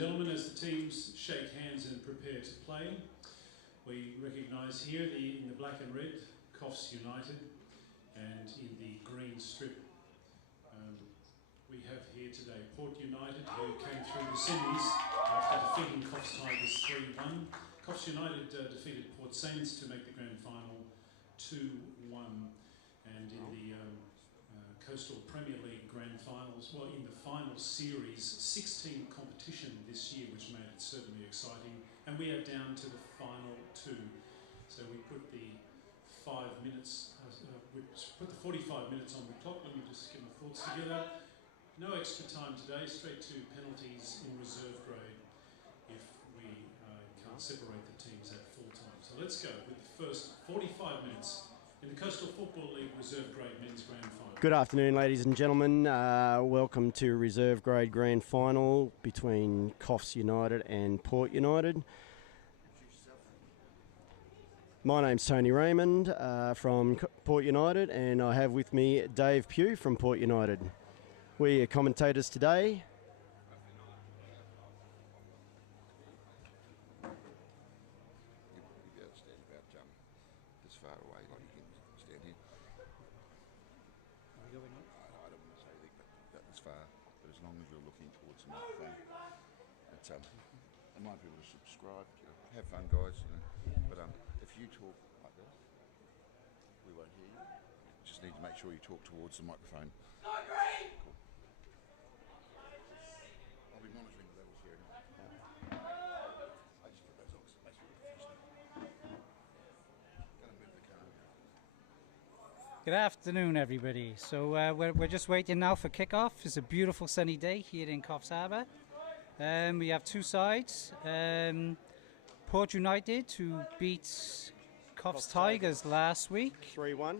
gentlemen, as the teams shake hands and prepare to play, we recognise here in the black and red, Coffs United, and in the green strip, we have here today Port United, who came through the semis after defeating Coffs Tigers 3-1. Coffs United defeated Port Saints to make the grand final 2-1, and in the Coastal Premier League Grand Finals, well, in the final series, 16 competition this year, which made it certainly exciting, and we are down to the final 2. So we put the 5 minutes, we put the 45 minutes on the clock. Let me just get my thoughts together. No extra time today, straight to penalties in reserve grade if we can't separate the teams at full time. So let's go with the first 45 minutes in the Coastal Football League Reserve Grade Men's Grand Final. Good afternoon, ladies and gentlemen. Welcome to Reserve Grade Grand Final between Coffs United and Port United. My name's Tony Raymond from Port United, and I have with me Dave Pugh from Port United. We are commentators today. You'll be able to stand about this far away, like you can stand here. Are we going on? I don't want to say anything about this far, but as long as you're looking towards the microphone, it's, I remind people to subscribe. Have fun, guys. But if you talk like this, we won't hear you. You just need to make sure you talk towards the microphone. Cool. I'll be monitoring the levels here. I just put those on because it makes me look professional. Gonna move the car. Good afternoon, everybody. So we're just waiting now for kickoff. It's a beautiful sunny day here in Coffs Harbour. We have two sides. Port United, who beat Coffs Tigers last week, 3-1.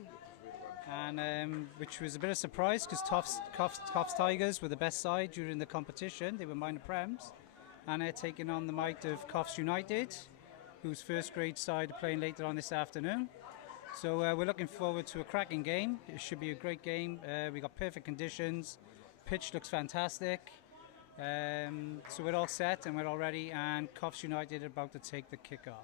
and which was a bit of a surprise because Coffs Tigers were the best side during the competition. They were minor prems, and they're taking on the might of Coffs United, whose first grade side are playing later on this afternoon. So we're looking forward to a cracking game. It should be a great game. We got perfect conditions. Pitch looks fantastic. So we're all set and we're all ready, and Coffs United are about to take the kick-off.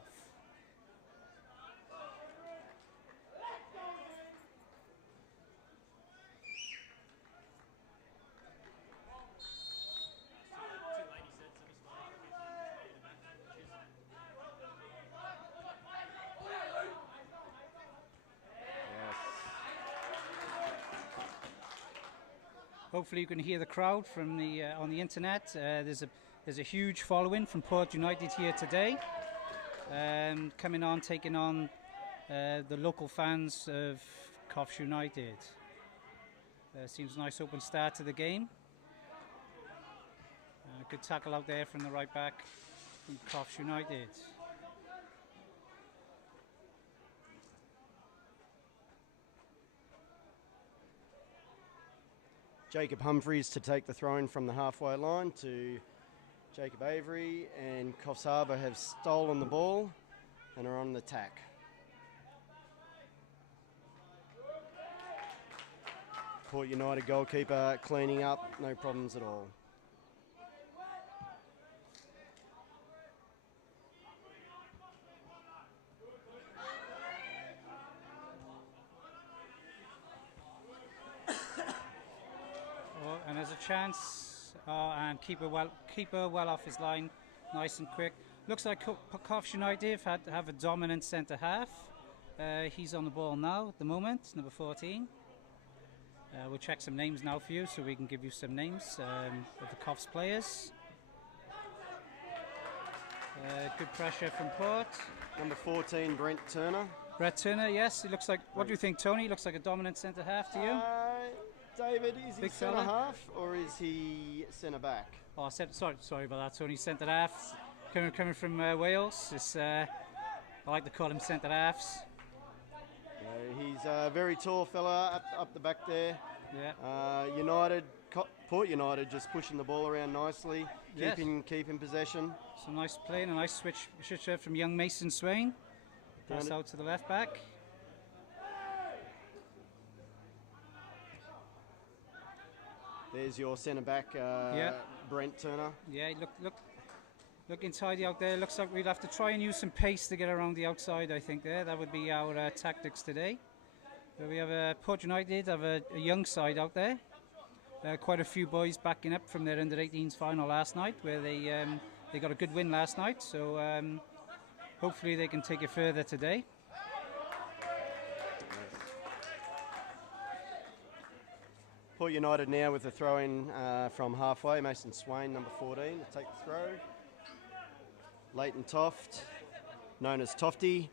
Hopefully you can hear the crowd from the on the internet. There's a huge following from Port United here today, coming on, taking on the local fans of Coffs United. Seems a nice open start to the game. A good tackle out there from the right back from Coffs United. Jacob Humphreys to take the throw-in from the halfway line to Jacob Avery, and Coffs Harbour have stolen the ball and are on the attack. Port United goalkeeper cleaning up, no problems at all. And there's a chance, and keeper well off his line, nice and quick. Looks like Coffs United have a dominant centre half. He's on the ball now at the moment, number 14. We'll check some names now for you, so we can give you some names of the Coffs players. Good pressure from Port. Number 14, Brent Turner. Brett Turner, yes. He looks like. What do you think, Tony? He looks like a dominant centre half to you. David, is he Big centre fella? half or is he centre back? Oh, sorry about that, Tony. Centre half, coming from Wales. I like to call him centre halves. Yeah, he's a very tall fella up the back there. Yeah. Port United just pushing the ball around nicely, keeping possession. Some nice play and a nice switch from young Mason Swain. Pass out to the left back. There's your centre back, Brent Turner. Yeah, Looking tidy out there. Looks like we'd have to try and use some pace to get around the outside, I think, there. That would be our tactics today. But we have Port United, have a young side out there. Quite a few boys backing up from their under-18s final last night, where they got a good win last night. So hopefully they can take it further today. Port United now with a throw-in from halfway. Mason Swain, number 14, to take the throw. Leighton Toft, known as Tofty,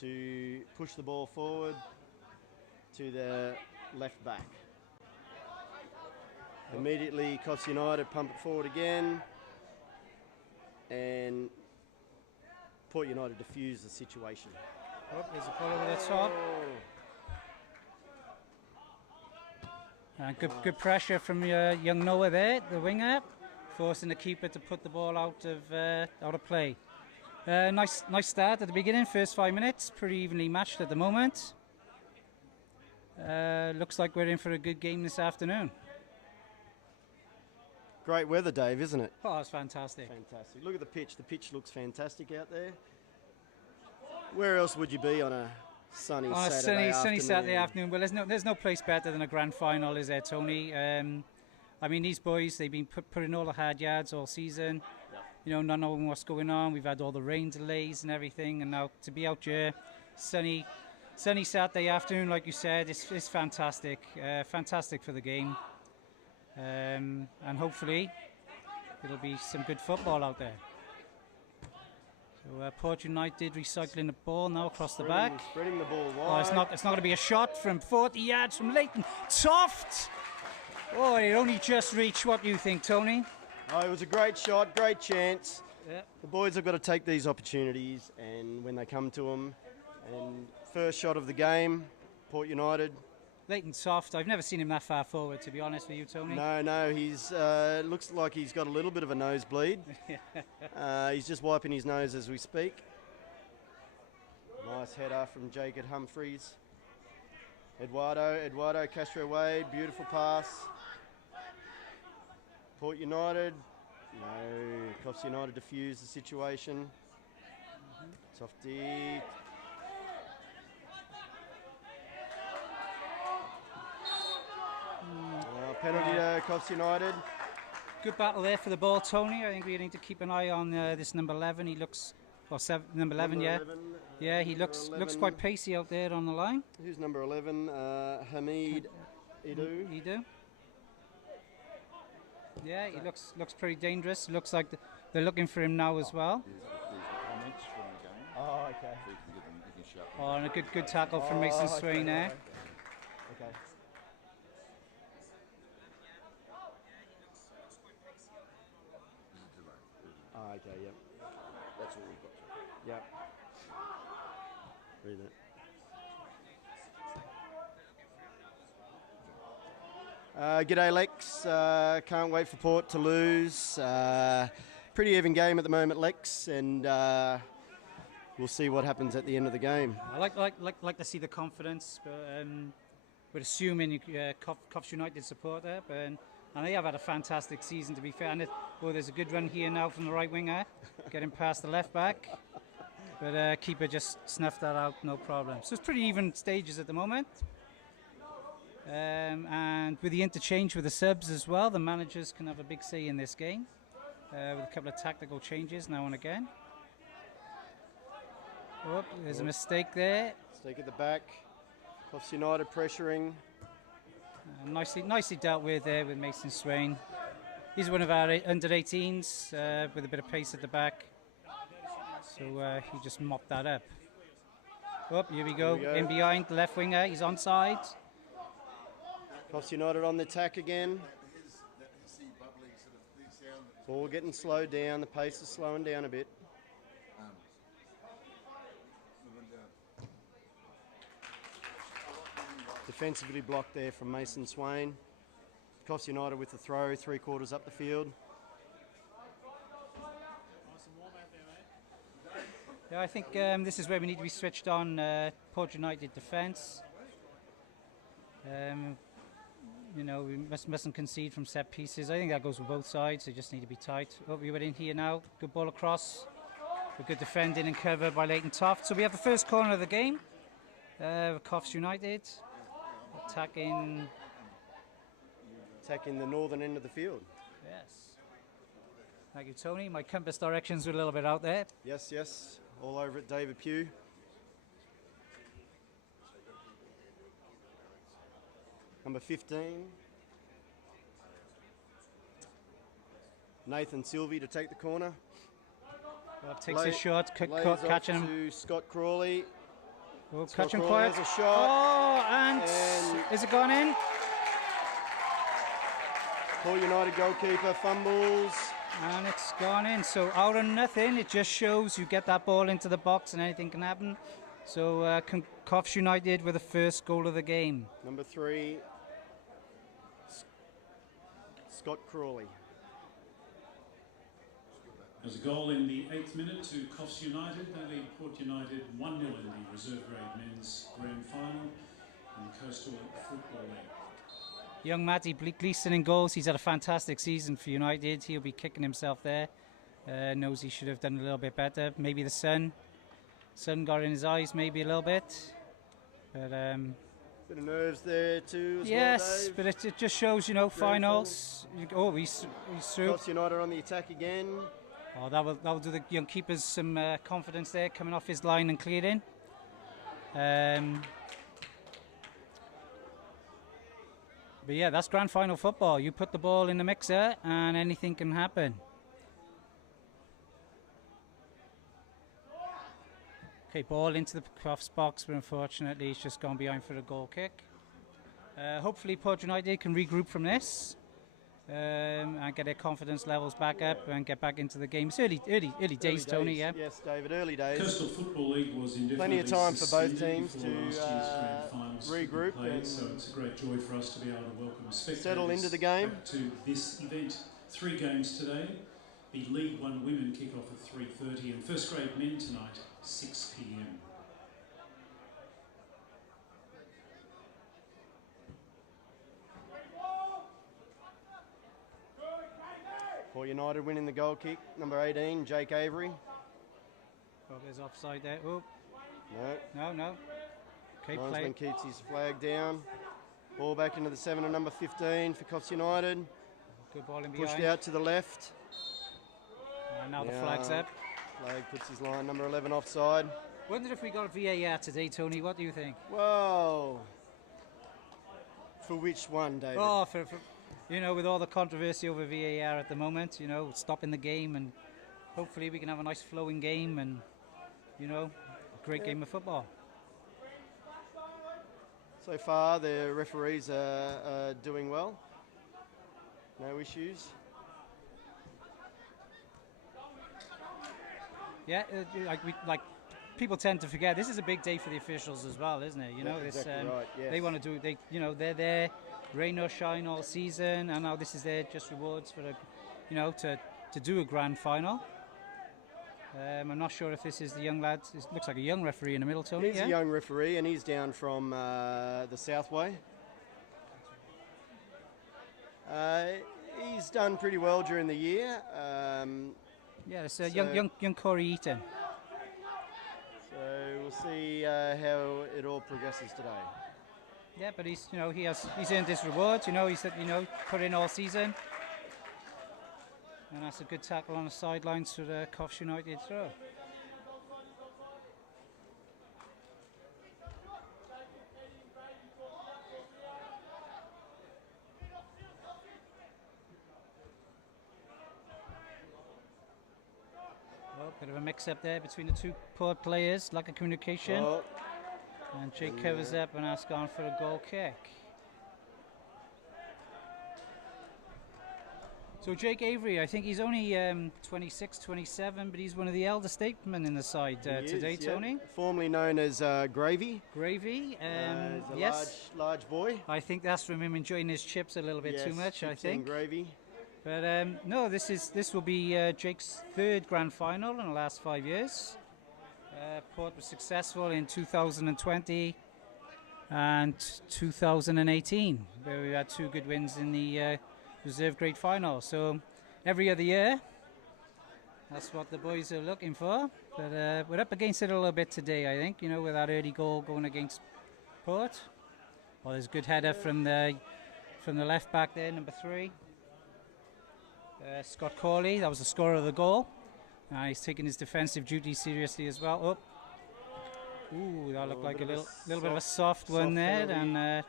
to push the ball forward to the left back. Immediately, Coffs United pump it forward again, and Port United defuse the situation. Oh, there's a ball over the top. And good pressure from young Noah there, the winger, forcing the keeper to put the ball out of play. Nice start at the beginning, first 5 minutes, pretty evenly matched at the moment. Looks like we're in for a good game this afternoon. Great weather, Dave, isn't it? Oh, it's fantastic. Fantastic. Look at the pitch. The pitch looks fantastic out there. Where else would you be on a sunny Saturday afternoon? Well, there's no place better than a grand final, is there, Tony? I mean, these boys, they've been putting all the hard yards all season. Yep. You know, not knowing what's going on. We've had all the rain delays and everything, and now to be out here, sunny Saturday afternoon, like you said, it's fantastic. Fantastic for the game. And hopefully it'll be some good football out there. So Port United recycling the ball now across the back. Spreading the ball wide. Oh, it's not going to be a shot from 40 yards from Leighton Toft. Oh, it only just reached. What do you think, Tony? Oh, it was a great shot, great chance. Yep. The boys have got to take these opportunities, and when they come to them, and first shot of the game, Port United. Leighton Toft, I've never seen him that far forward, to be honest with you, Tony. No, he's looks like he's got a little bit of a nosebleed. He's just wiping his nose as we speak. Nice header from Jacob Humphreys. Eduardo Castro-Wade, beautiful pass. Port United, no, Coffs United defuse the situation. Tofty. Penalty to Coffs United. Good battle there for the ball, Tony. I think we need to keep an eye on this number 11. He looks, number 11, yeah. 11, yeah, he looks quite pacey out there on the line. Who's number 11? Hamid Idu. Yeah, he looks pretty dangerous. Looks like they're looking for him now as well. There's the comments from the game. Oh, okay. So you can get them, you can shut them. Oh, and a good tackle from Mason Swain there. Okay. Oh, okay, yep. That's all we've got to. Yep. Read it. G'day, Lex. Can't wait for Port to lose. Pretty even game at the moment, Lex, and we'll see what happens at the end of the game. I like to see the confidence, but we're assuming Coffs United support there, and they have had a fantastic season, to be fair. And there's a good run here now from the right winger, getting past the left back, but keeper just snuffed that out, no problem. So it's pretty even stages at the moment. And with the interchange with the subs as well, the managers can have a big say in this game with a couple of tactical changes now and again. Oh, there's a mistake there. Mistake at the back. Coffs United pressuring. Nicely dealt with there with Mason Swain. He's one of our under-18s with a bit of pace at the back. So he just mopped that up. Oh, here we go. In behind, the left winger. He's onside. Coffs United on the attack again. Ball getting slowed down. The pace is slowing down a bit. Defensively blocked there from Mason Swain. Coffs United with the throw, 3/4 up the field. Yeah, I think this is where we need to be switched on. Port United defence. You know, we mustn't concede from set pieces. I think that goes for both sides. They just need to be tight. Oh, we went in here now. Good ball across. A good defending and cover by Leighton Toft. So we have the first corner of the game. Coffs United attacking the northern end of the field. Yes. Thank you, Tony. My compass directions were a little bit out there. Yes, yes. All over it, David Pugh. Number 15. Nathan Sylvie to take the corner. Well, takes his shot, catching him. To Scott Crawley. Oh, Scott catch him Crawley quiet. has a shot. Oh, and is it gone in? Port United goalkeeper fumbles. And it's gone in. So out of nothing, it just shows you get that ball into the box and anything can happen. So Coffs United with the first goal of the game. Number 3, Scott Crawley. There's a goal in the 8th minute to Coffs United. They lead Port United 1-0 in the reserve grade men's grand final in the Coastal Football League. Young Matty Gleeson in goals. He's had a fantastic season for United. He'll be kicking himself there. Knows he should have done a little bit better. Maybe the sun got in his eyes maybe a little bit. But bit of nerves there too as yes, well, Dave. but it just shows, you know, finals. Oh, he's through. Coffs United on the attack again. Oh, that will do the young keepers some confidence there, coming off his line and cleared in. But yeah, that's grand final football. You put the ball in the mixer and anything can happen. Okay, ball into the Coffs box, but unfortunately it's just gone behind for a goal kick. Hopefully Port United can regroup from this and get their confidence levels back up and get back into the game. It's early days, Tony, yeah? Yes, David, early days. Coastal Football League was indefinitely plenty of time for both suspended teams before to last year's grand finals could be regroup played, and so it's a great joy for us to be able to welcome spectators settle into the game. back to this event. 3 games today. The League 1 women kick off at 3:30 and first grade men tonight 6 p.m. Port United winning the goal kick. Number 18, Jake Avery. Oh, there's offside there. Oh, No. no. Okay, play. Linesman keeps his flag down. Ball back into the 7 and number 15 for Coffs United. Good ball in Pushed behind. out to the left. And now the flag's up. Flag puts his line, number 11 offside. Wondered if we got a VAR today, Tony. What do you think? Whoa. For which one, David? Oh, for you know, with all the controversy over VAR at the moment, you know, stopping the game, and hopefully we can have a nice flowing game and, you know, a great game of football. So far, the referees are doing well. No issues. Yeah, like people tend to forget, this is a big day for the officials as well, isn't it? You know, That's this exactly right, yes. they want to do, they're there, rain or shine all season, and now this is their just rewards for to do a grand final. I'm not sure if this is the young lad. It looks like a young referee in the middle, Tony. He's yeah? a young referee, and he's down from the Southway. He's done pretty well during the year. Yeah, it's young Corey Eaton. So we'll see how it all progresses today. Yeah, but he's earned his rewards. He's put in all season, and that's a good tackle on the sidelines for the Coffs United throw. Well, bit of a mix-up there between the two Port players, lack of communication. Oh. And Jake covers up and has gone for a goal kick. So Jake Avery, I think he's only 26, 27, but he's one of the elder statesmen in the side today, Tony. Formerly known as Gravy. Gravy, He's a yes. large boy. I think that's from him enjoying his chips a little bit too much, I chips think. and gravy. But no, this will be Jake's third grand final in the last 5 years. Port was successful in 2020 and 2018, where we had 2 good wins in the reserve grade final. So every other year, that's what the boys are looking for. But we're up against it a little bit today, I think, with that early goal going against Port. Well, there's a good header from the left back there, number 3. Scott Corley, that was the scorer of the goal. He's taking his defensive duties seriously as well. Oh, ooh, that looked like a little bit of a soft one there, and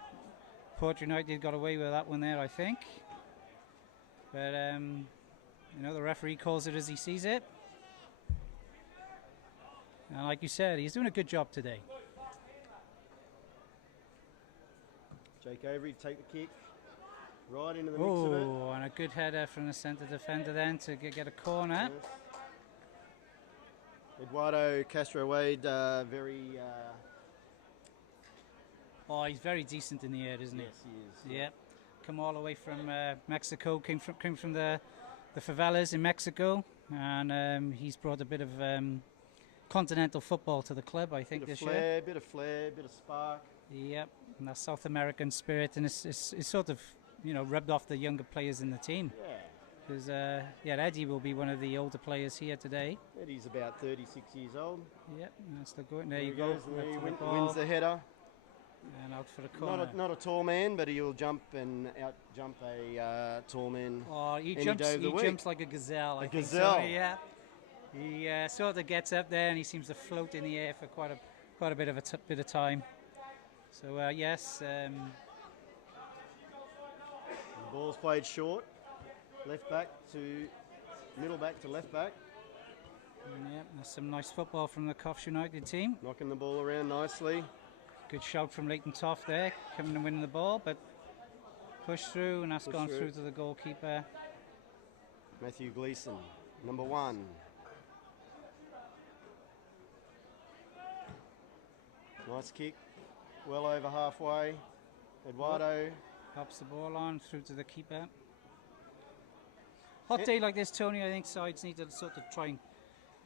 Port United got away with that one there, I think. But the referee calls it as he sees it. And like you said, he's doing a good job today. Jake Avery take the kick right into the mix of it. Oh, and a good header from the centre defender then to get a corner. Yes. Eduardo Castro Wade, very. Oh, he's very decent in the air, isn't he? Yes, he is. Yeah, come all the way from Mexico. Came from the favelas in Mexico, and he's brought a bit of continental football to the club, I think, this year. Bit of flair, bit of spark. Yep, and that South American spirit, and it's sort of rubbed off the younger players in the team. Yeah. Because Eddie will be one of the older players here today. Eddie's about 36 years old. Yep, that's the good. There you goes, go. and he wins the header. And out for the corner. Not a tall man, but he'll jump and out jump a tall man. Oh, he jumps like a gazelle. I think gazelle. So, yeah. He sort of gets up there and he seems to float in the air for quite a bit of time. So yes. The ball's played short. Left back to middle back to left back. Yeah, there's some nice football from the Coffs United team. Knocking the ball around nicely. Good shout from Leighton Toft there, coming and winning the ball, but pushed through, and that's gone through to the goalkeeper. Matthew Gleeson, number 1. Nice kick, well over halfway. Eduardo helps the ball on through to the keeper. Hot day like this, Tony, I think sides need to sort of try and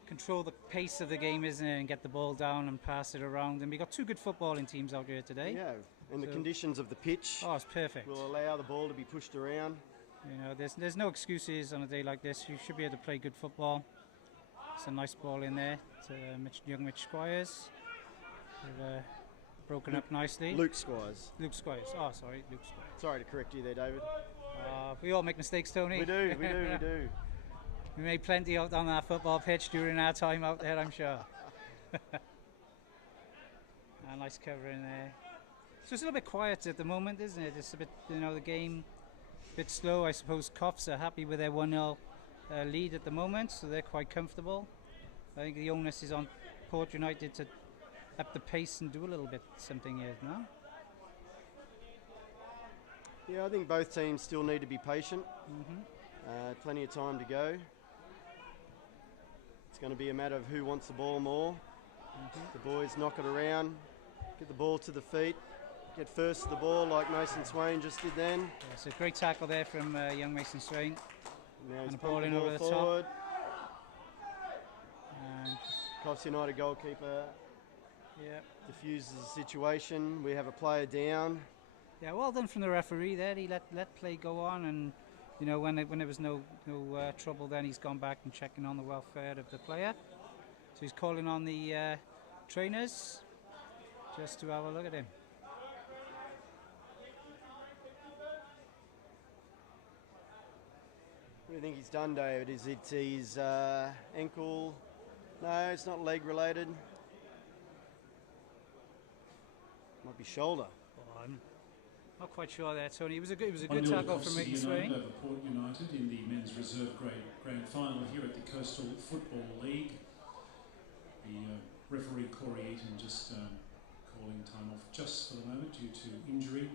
control the pace of the game, isn't it, and get the ball down and pass it around. And we got 2 good footballing teams out here today. Yeah, and the conditions of the pitch. Oh, it's perfect. Will allow the ball to be pushed around. There's no excuses on a day like this. You should be able to play good football. It's a nice ball in there to young Mitch Squires. They've broken up nicely. Luke Squires. Luke Squires. Oh, sorry, Luke Squires. Sorry to correct you there, David. We all make mistakes, Tony. We do. We made plenty out on that football pitch during our time out there, I'm sure. A nice cover in there. So it's a little bit quiet at the moment, isn't it? It's a bit, the game a bit slow. I suppose Coffs are happy with their 1-0 lead at the moment, so they're quite comfortable. I think the onus is on Port United to up the pace and do a little bit something here now. Yeah, I think both teams still need to be patient. Plenty of time to go. It's going to be a matter of who wants the ball more. The boys knock it around, get the ball to the feet, get first to the ball like Mason Swain just did then. Yeah, so great tackle there from young Mason Swain. Now and he's ball in over the forward. top. And Coffs United goalkeeper diffuses the situation. We have a player down. Yeah, well done from the referee there. He let play go on, and when there was no trouble, then he's gone back and checking on the welfare of the player. So he's calling on the trainers just to have a look at him. What do you think he's done, David? Is it his ankle? No, it's not leg related. Might be shoulder. Oh, I'm not quite sure there, Tony. It was a good tackle from Mickey Coffs Swain. over Port United in the men's reserve grade grand final here at the Coastal Football League. The referee Corey Eaton just calling time off just for the moment due to injury.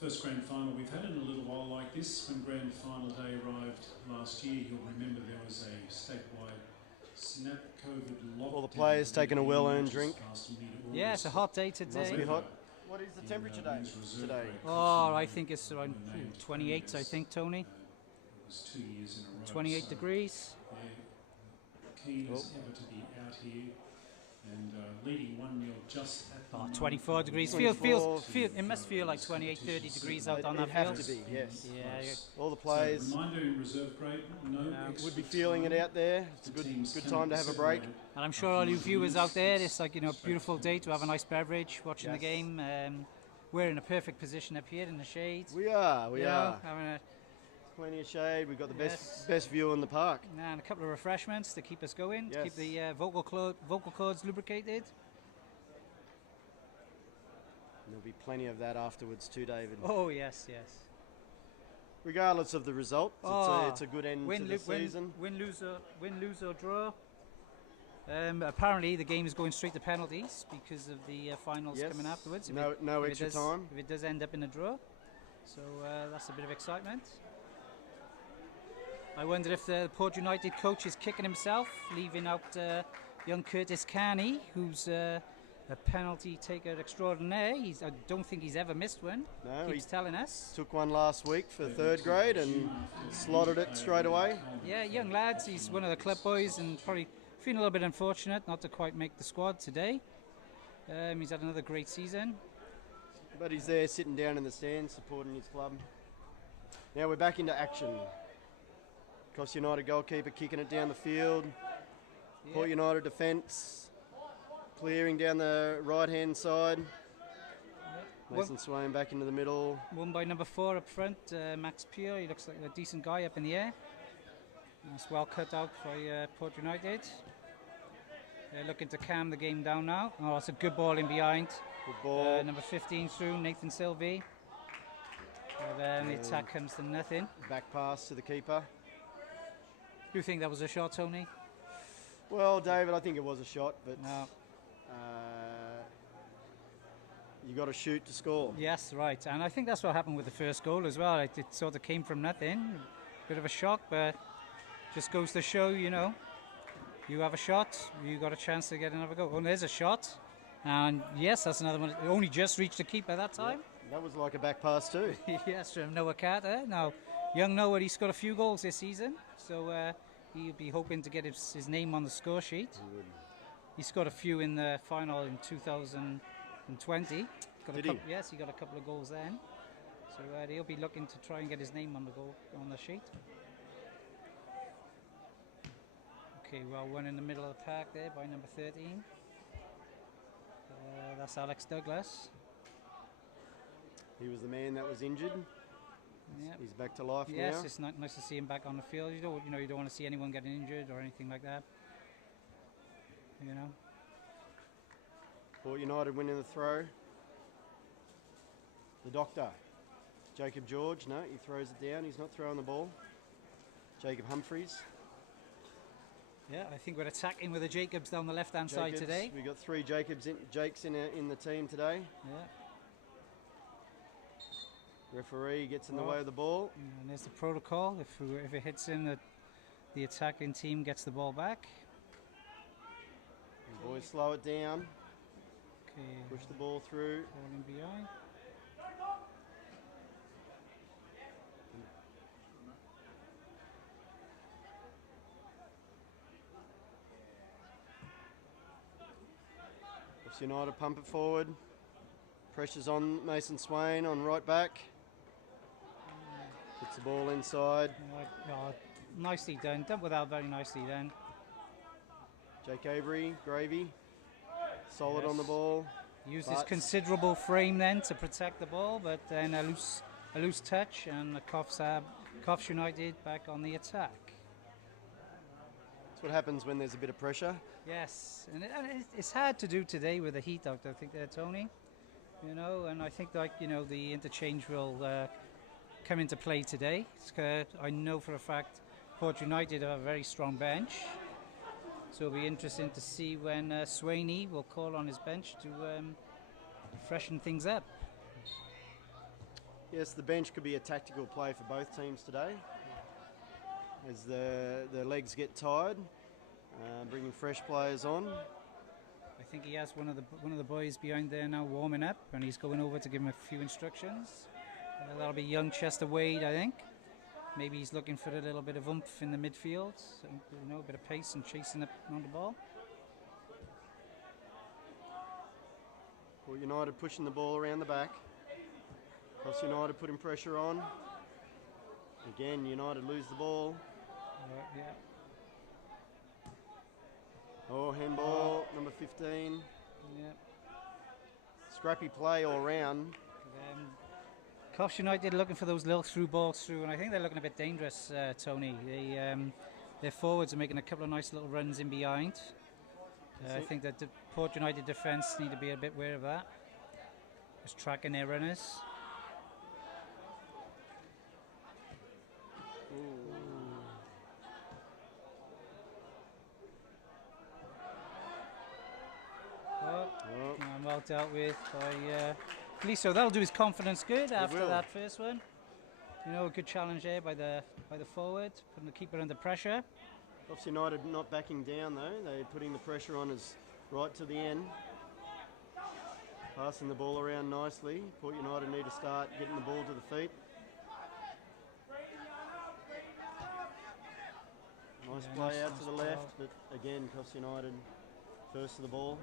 First grand final we've had in a little while like this. When grand final day arrived last year, you'll remember there was a statewide snap COVID lockdown. All the players taking a well-earned drink. Yeah, it's a hot day today. Must be hot. What is the temperature today? Oh, I think it's around 28, I think, Tony. It was 2 years in a row. 28 degrees. They're keen as ever to be out here. and leading 1-0 just at the 24 degrees. 24. It must feel like 28, 30 degrees out on It that have field. to be, yes. Yeah, All the players So, reminder in reserve grade, no extra would be feeling it time. out there. It's a The teams good cannot time to be have a break. separated. and I'm sure all you viewers out there, it's like, you know, beautiful day to have a nice beverage, watching the Yes. game. We're in a perfect position up here in the shade. We are. You know, having Plenty of shade. We've got the Yes. best view in the park. and a couple of refreshments to keep us going, to keep Yes. the vocal cords lubricated. And there'll be plenty of that afterwards too, David. Oh yes, yes. Regardless of the result, it's a good end to the season. Win, lose or draw. Apparently, the game is going straight to penalties because of the finals Yes. coming afterwards. No if it extra does- time. If it does end up in a draw, so that's a bit of excitement. I wonder if the Port United coach is kicking himself, leaving out young Curtis Carney, who's a penalty taker extraordinaire. I don't think he's ever missed one. No, Keeps he telling us. took one last week for third grade and slotted it straight away. Yeah, young lads. He's one of the club boys and probably feeling a little bit unfortunate not to quite make the squad today. He's had another great season. But he's there sitting down in the stands supporting his club. Now we're back into action. Coffs United goalkeeper kicking it down the field. Yeah. Port United defence clearing down the right hand side. Mason Swain back into the middle. Won by number 4 up front, Max Pure. He looks like a decent guy up in the air. That's well cut out by Port United. They're looking to calm the game down now. Oh, it's a good ball in behind. Good ball. Number 15 through, Nathan Sylvie. But the attack comes to nothing. Back pass to the keeper. Do you think that was a shot, Tony? Well, David, I think it was a shot, but No. you got to shoot to score. Yes, right. And I think that's what happened with the first goal as well. It sort of came from nothing. Bit of a shock, but just goes to show, you know, you have a shot, you got a chance to get another goal. Oh, there's a shot. And yes, that's another one. It only just reached the keeper that time. That was like a back pass too. Yes, from Noah Carter. Now, young Noah, he scored a few goals this season, so he'll be hoping to get his name on the score sheet. He scored a few in the final in 2020. Did he? Yes, he got a couple of goals then. So he'll be looking to try and get his name on the sheet. Okay, well, one in the middle of the park there by number 13. That's Alex Douglas. He was the man that was injured. Yep. He's back to life Yes, now. it's nice to see him back on the field. You don't want to see anyone getting injured or anything like that. You know. Port United winning the throw. The doctor, Jacob George. No, he throws it down. He's not throwing the ball. Jacob Humphreys. Yeah, I think we're attacking with the Jacobs down the left-hand side Jacobs. today. We've got 3 Jakes in the team today. Yeah. Referee gets in the way of the ball. And there's the protocol. If it hits in, the attacking team gets the ball back. The boys slow it down. Okay. Push the ball through. Ball in behind. Coffs United pump it forward. Pressure's on Mason Swain on right back. Puts the ball inside. Nicely done. Done without very nicely done. Jake Avery, Gravy. Solid on the Yes. ball. Used his But- considerable frame then to protect the ball, but then a loose touch, and the Coffs United back on the attack. That's what happens when there's a bit of pressure. Yes, and it's hard to do today with the heat out there, I think, there, Tony. You know, and I think, like, you know, the interchange will come into play today. I know for a fact Port United have a very strong bench, so it'll be interesting to see when Swaney will call on his bench to freshen things up. Yes, the bench could be a tactical play for both teams today. As the legs get tired, bringing fresh players on. I think he has one of the boys behind there now warming up, and he's going over to give him a few instructions. That'll be young Chester Wade, I think. Maybe he's looking for a little bit of oomph in the midfield, so, you know, a bit of pace and chasing up on the ball. Port United pushing the ball around the back. Coffs United putting pressure on. Again, United lose the ball. Yeah. Oh, handball, number 15. Yeah. Scrappy play all round. Coffs United looking for those little through balls through, and I think they're looking a bit dangerous, Tony. Their forwards are making a couple of nice little runs in behind. I think that the Port United defence need to be a bit aware of that. Just tracking their runners. And well dealt with by Felicio. That'll do his confidence good after that first one. You know, a good challenge there by the forward, putting the keeper under pressure. Coffs United not backing down though. They're putting the pressure on us right to the end. Passing the ball around nicely. Port United need to start getting the ball to the feet. Nice play out to the left, but again, Coffs United first to the ball.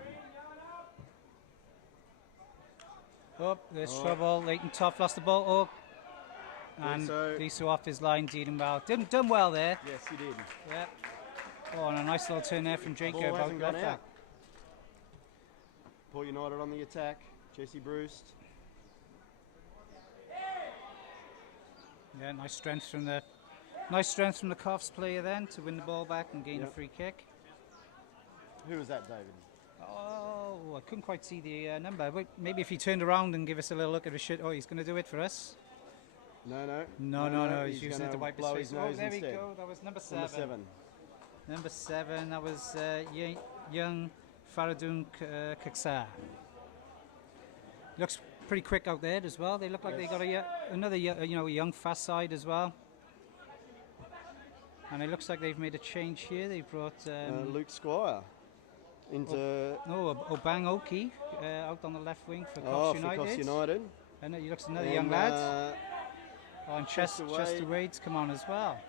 Oh, there's trouble. Leighton Toff lost the ball. Oh, and Lisa off his line, dealing well. Done well there. Yes, he did. Yeah. Oh, and a nice little turn there from Jacob. Ball hasn't gone out. Port United on the attack. Jesse Bruce. Yeah, nice strength from the Coffs player then to win the ball back and gain a free kick. Who was that, David? Oh, I couldn't quite see the number. Wait, maybe if he turned around and give us a little look at his shit. Oh, he's going to do it for us. No. He's using it to wipe his face. Oh, there we go. That was number 7. Number 7. That was young Faradun Kaksa. Looks pretty quick out there as well. They look like they got another young fast side as well. And it looks like they've made a change here. They brought Luke Squire into Obang Oki out on the left wing for Coffs United. For Coffs United. And he looks another young lad. And Chester Wade's come on as well.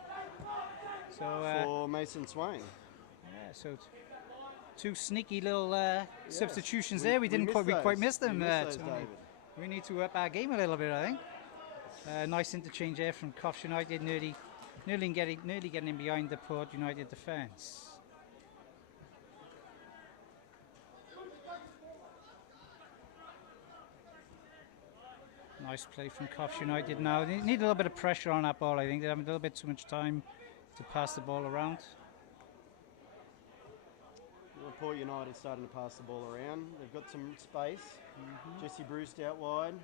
So for Mason Swain. Yeah, so two sneaky little substitutions there. We quite missed them. We need to up our game a little bit, I think. Nice interchange there from Coffs United, nearly getting in behind the Port United defence. Nice play from Coffs United now. They need a little bit of pressure on that ball, I think. They have a little bit too much time to pass the ball around. Well, Port United starting to pass the ball around. They've got some space. Jesse Bruce out wide.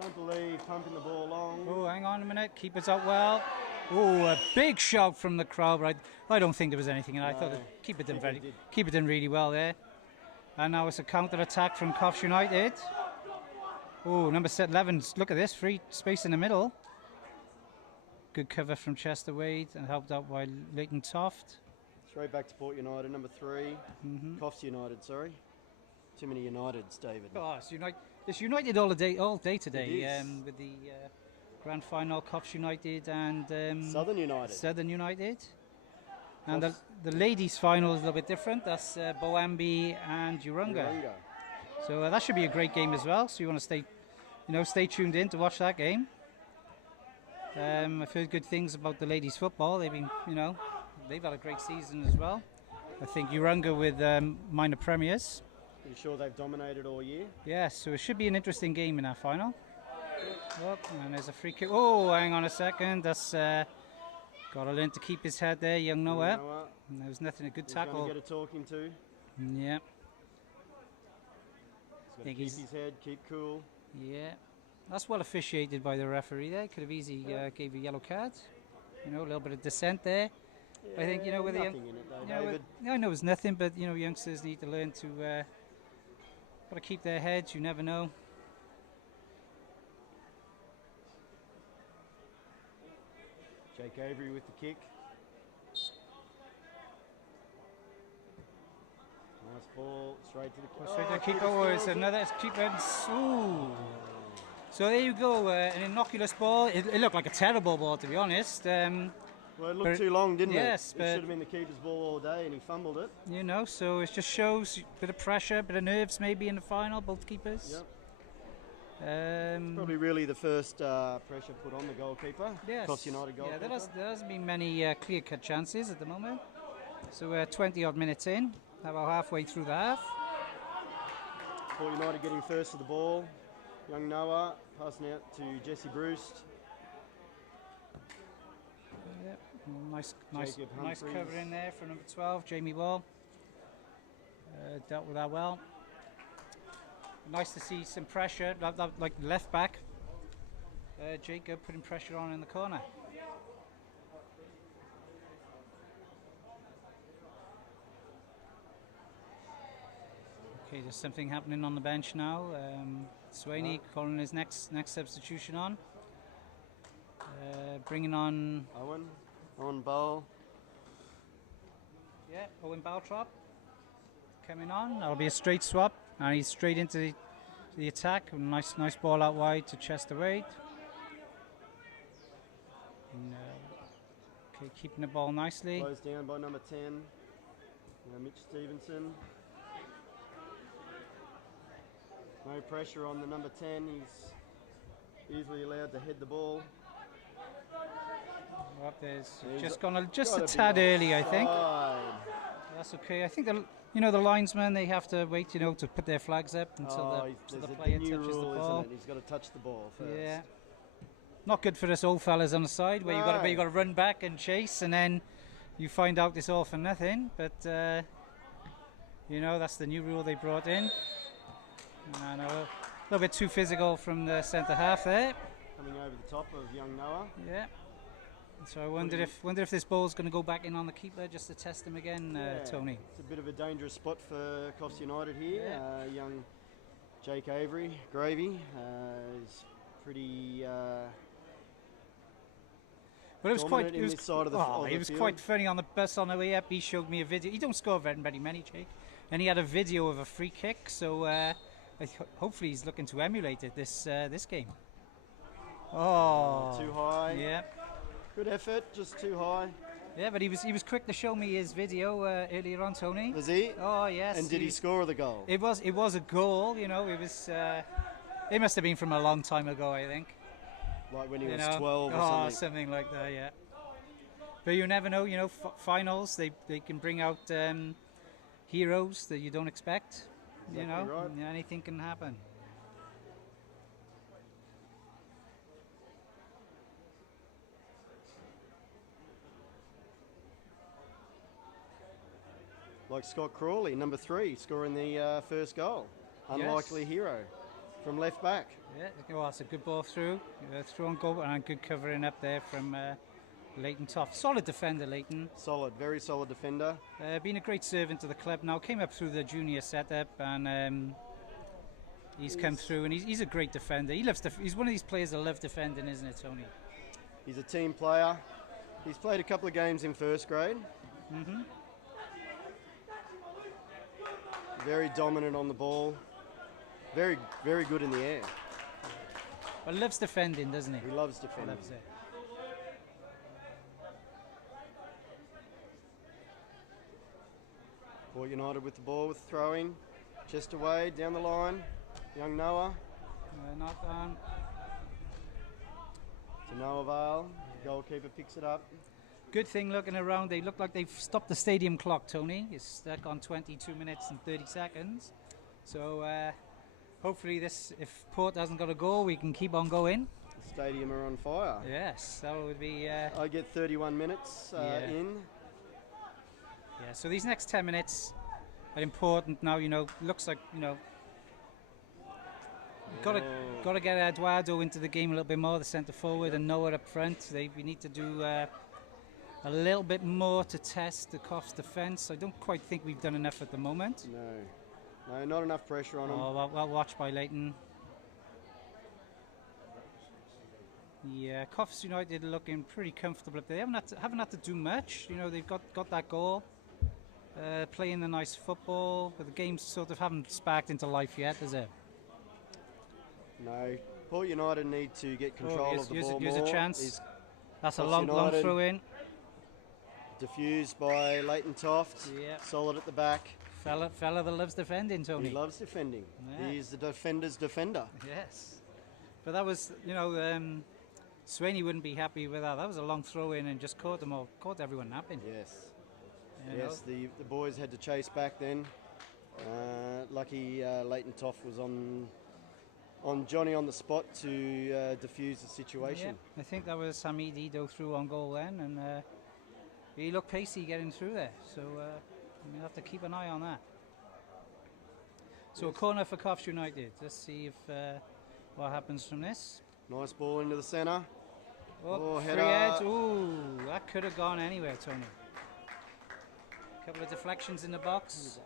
Don't believe pumping the ball long. Oh, hang on a minute. Keeper's out well. Oh, a big shout from the crowd. Right, I don't think there was anything, and I thought the keeper did really well there. And now it's a counter attack from Coffs United. Oh, number 11. Look at this, free space in the middle. Good cover from Chester Wade and helped out by Leighton Toft. Straight back to Port United, number 3. Coffs United, sorry. Too many Uniteds, David. Oh, it's United all day today. With the grand final, Coffs United and Southern United. And the ladies' final is a little bit different. That's Boambi and Urunga. So that should be a great game as well. So you want to stay tuned in to watch that game. I've heard good things about the ladies' football. They've been, they've had a great season as well. I think Urunga with minor premiers. Pretty sure they've dominated all year. Yeah, so it should be an interesting game in our final. Oh, and there's a free kick. Oh, hang on a second. That's got to learn to keep his head there, young Noah. And there was nothing, a good tackle. He's going to get a talking to. Yeah. He's got to keep his head, keep cool. Yeah. That's well officiated by the referee there. Could have easily gave a yellow card. A little bit of dissent there. Yeah, I think, with nothing in it though, David. I know it's nothing, but, youngsters need to learn to got to keep their heads. You never know. Jake Avery with the kick. Nice ball, straight to the keeper. Oh, it's another keeper. Ooh. So there you go, an innocuous ball. It looked like a terrible ball, to be honest. Well, it looked But- too long, didn't yes, it? It but- should have been the keeper's ball all day, and he fumbled it. You know, so it just shows a bit of pressure, a bit of nerves maybe in the final, both keepers. Yep. Um, Probably really the first pressure put on the goalkeeper. yes. Coffs United Yeah, goalkeeper. there hasn't been many clear-cut chances at the moment. So we're 20-odd minutes in, about halfway through the half. Port United getting first to the ball. Young Noah passing out to Jesse Bruce. Yep. Nice Jacob nice Humphreys. cover in there for number 12, Jamie Wall. Dealt with that well. Nice to see some pressure, like left back. Jacob putting pressure on in the corner. Okay, there's something happening on the bench now. Swaney calling his next substitution on. Bringing on Owen Bowl. Owen Baltrop coming on. That'll be a straight swap, and he's straight into the attack. Nice ball out wide to Chester Wade. And, okay, keeping the ball nicely. Closed down by number 10. Mitch Stevenson. No pressure on the number 10. He's easily allowed to head the ball. Up there's He's just gone a gotta be tad early, I think. offside. That's okay. I think the linesmen, they have to wait, to put their flags up until the There's player new touches the rule, ball. isn't it? He's got to touch the ball first. Yeah. Not good for us old fellas on the side where you got No. to run back and chase, and then you find out it's all for nothing. But that's the new rule they brought in. And a little bit too physical from the centre half there. Coming over the top of young Noah. Yeah. So I wonder if this ball's going to go back in on the keeper just to test him again, Tony. It's a bit of a dangerous spot for Coffs United here. Yeah. Young Jake Gravy is pretty But it was dominant in this side of the of he the was field. quite funny on the bus on the way up. He showed me a video. He don't score very many, Jake, and he had a video of a free kick. So hopefully he's looking to emulate it this game. Oh, too high. Yeah, Good effort, just too high. yeah, but he was quick to show me his video earlier on, Tony. Was he? Oh yes. And did he score the goal? It was a goal. It was. It must have been from a long time ago, I think. Like when he was 12 or oh, something. something like that, yeah. But you never know, finals, they can bring out heroes that you don't expect. Exactly right. Yeah, anything can happen. Like Scott Crawley, number 3, scoring the first goal. Unlikely hero from left back. Yeah, well, it's a good ball through on goal, and good covering up there from Leighton Toft. Solid defender, Leighton. Solid, very solid defender. Been a great servant to the club now. Came up through the junior setup, and he's come through, and he's a great defender. He's one of these players that love defending, isn't it, Tony? He's a team player. He's played a couple of games in first grade. Mm-hmm. Very dominant on the ball. Very, very good in the air. Well, loves defending, doesn't he? He loves defending. Loves it. Port United with the ball with throwing. Chester Wade down the line. Young Noah Not on. to Noah Vale. Goalkeeper picks it up. Good thing looking around. They look like they've stopped the stadium clock, Tony. It's stuck on 22 minutes and 30 seconds. So hopefully if Port hasn't got a goal, we can keep on going. The stadium are on fire. Yes, that would be... I get 31 minutes in. Yeah, so these next 10 minutes are important now, looks like, got to get Eduardo into the game a little bit more, the centre forward, and Noah up front. We need to do a little bit more to test the Coffs defence. I don't quite think we've done enough at the moment. No, not enough pressure on him. Oh, well watched by Leighton. Yeah, Coffs United are looking pretty comfortable up there. They haven't had to do much. They've got that goal. Playing the nice football, but the games sort of haven't sparked into life yet, has it? No. Port United need to get control of the ball here's more. a chance. That's a Coffs long United throw in. Diffused by Leighton Toft. Yeah. Solid at the back. Fella that loves defending, Tony. He loves defending. Yeah. He's the defender's defender. Yes. But that was, Swaney wouldn't be happy with that. That was a long throw in and just caught everyone napping. Yes. You Yes, the boys had to chase back then. Lucky Leighton Toft was on Johnny on the spot to defuse the situation. Yeah, I think that was Hamid Ido through on goal then, and he looked pacey getting through there. So we'll have to keep an eye on that. So a corner for Coffs United. Let's see if what happens from this. Nice ball into the centre. Oh, free header. edge. Ooh, that could have gone anywhere, Tony. A couple of deflections in the box.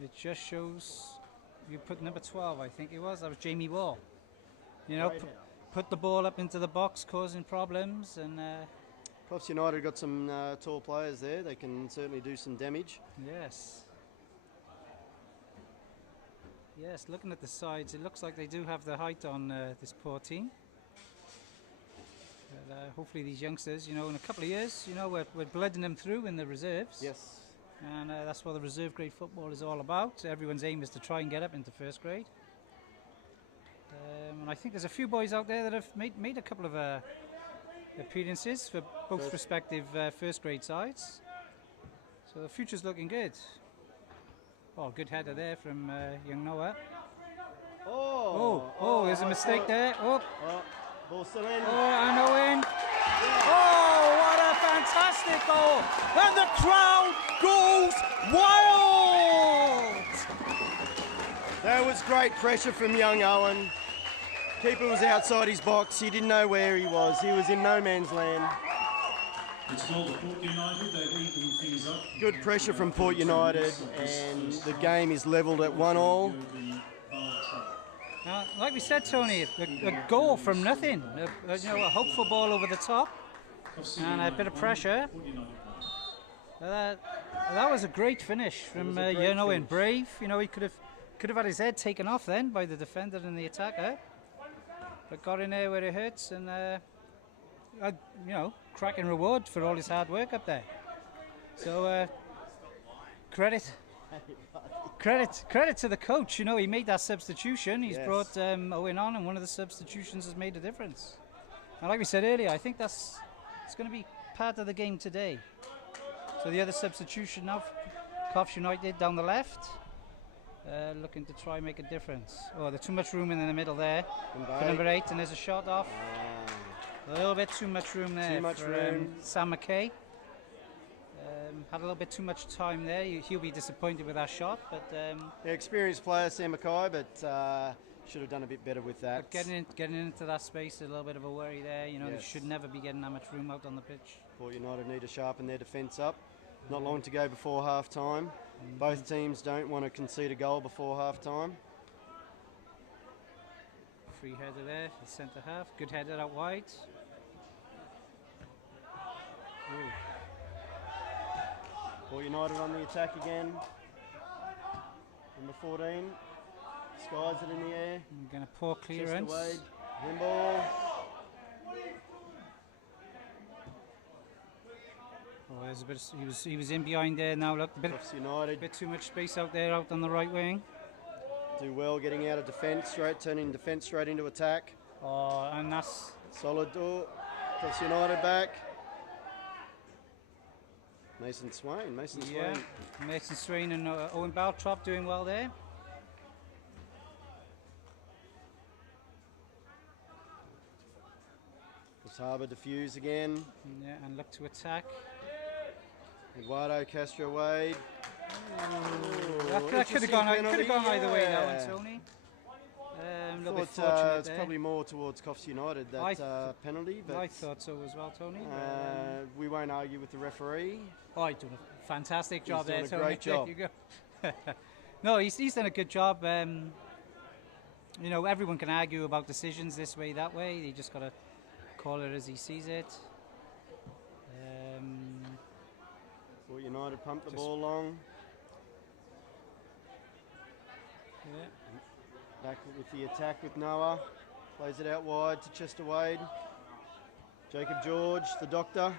It just shows you put number 12, I think it was. That was Jamie Wall. You know, put the ball up into the box, causing problems. And Coffs United got some tall players there. They can certainly do some damage. yes. Yes, looking at the sides, it looks like they do have the height on this poor team. But, hopefully these youngsters, in a couple of years, we're blooding them through in the reserves. Yes. And that's what the reserve grade football is all about. Everyone's aim is to try and get up into first grade. And I think there's a few boys out there that have made a couple of appearances for both respective first grade sides. So the future's looking good. Oh, good header there from young Noah. Oh, there's a mistake there. Oh, ball still in. and a win. Oh, what a fantastic goal! And the crowd goes wild! That was great pressure from young Owen. Keeper was outside his box. He didn't know where he was. He was in no man's land. It's goal to Port United. They've eaten things up. Good pressure from Port United, and the game is levelled at 1-1. Like we said, Tony, a goal from nothing. A hopeful ball over the top, and a bit of pressure. That was a great finish from in Brave. He could have had his head taken off then by the defender and the attacker, but got in there where it hurts, and cracking reward for all his hard work up there. So credit to the coach. He made that substitution. He's brought Owen on, and one of the substitutions has made a difference. And like we said earlier, I think it's going to be part of the game today. So the other substitution now, Coffs United down the left, looking to try and make a difference. Oh, there's too much room in the middle there for number 8, and there's a shot off. A little bit too much room there for Sam McKay. Had a little bit too much time there. He'll be disappointed with that shot, but Experienced player Sam McKay, but should have done a bit better with that. getting into that space, a little bit of a worry there. They should never be getting that much room out on the pitch. Port United need to sharpen their defence up. Not long to go before half time. Both teams don't want to concede a goal before half time. Free header there, the centre half. Good header out wide. Ooh. Port United on the attack again. Number 14. Skies it in the air. Going to poor clearance. Wade. Wimble. Oh, there's a bit. He was in behind there. Now look, Coffs United. bit too much space out there, out on the right wing. Do well getting out of defence, turning defence straight into attack. Oh, and that's Solid door. Coffs United back. Mason Swain. Mason Swain and Owen Baltrop doing well there. Harbour diffuse again. Yeah, and look to attack. Eduardo Castro Wade. That could have gone either way, that one, Tony. A little bit fortunate it's there. probably more towards Coffs United, that penalty. But I thought so as well, Tony. we won't argue with the referee. Oh, he's done a fantastic job there, Tony. Tony. Great job. There you go. No, he's done a good job. Everyone can argue about decisions this way, that way. You just got to call it as he sees it. Port United pump the ball long. Yeah. Back with the attack with Noah. Plays it out wide to Chester Wade. Jacob George, the doctor.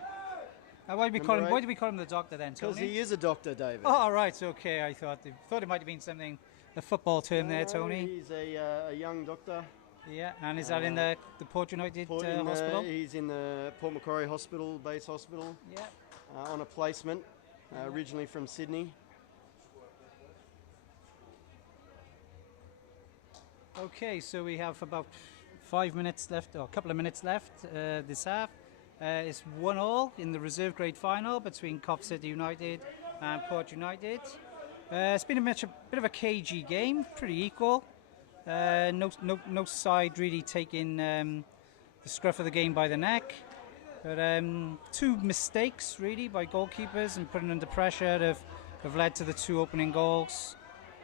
Why do Number we call him the doctor then, Because Tony? he is a doctor, David. Oh, right, okay. I thought it might have been something, a football term there, No, Tony. He's a young doctor. Yeah, and is that in the Port United hospital? He's in the Port Macquarie Hospital, base hospital, Yeah. on a placement, originally from Sydney. Okay, so we have about 5 minutes left, or a couple of minutes left this half. It's 1-1 in the reserve grade final between Coffs City United and Port United. It's been a bit of a cagey game, pretty equal. No side really taking the scruff of the game by the neck. But 2 mistakes really by goalkeepers and putting under pressure have led to the 2 opening goals.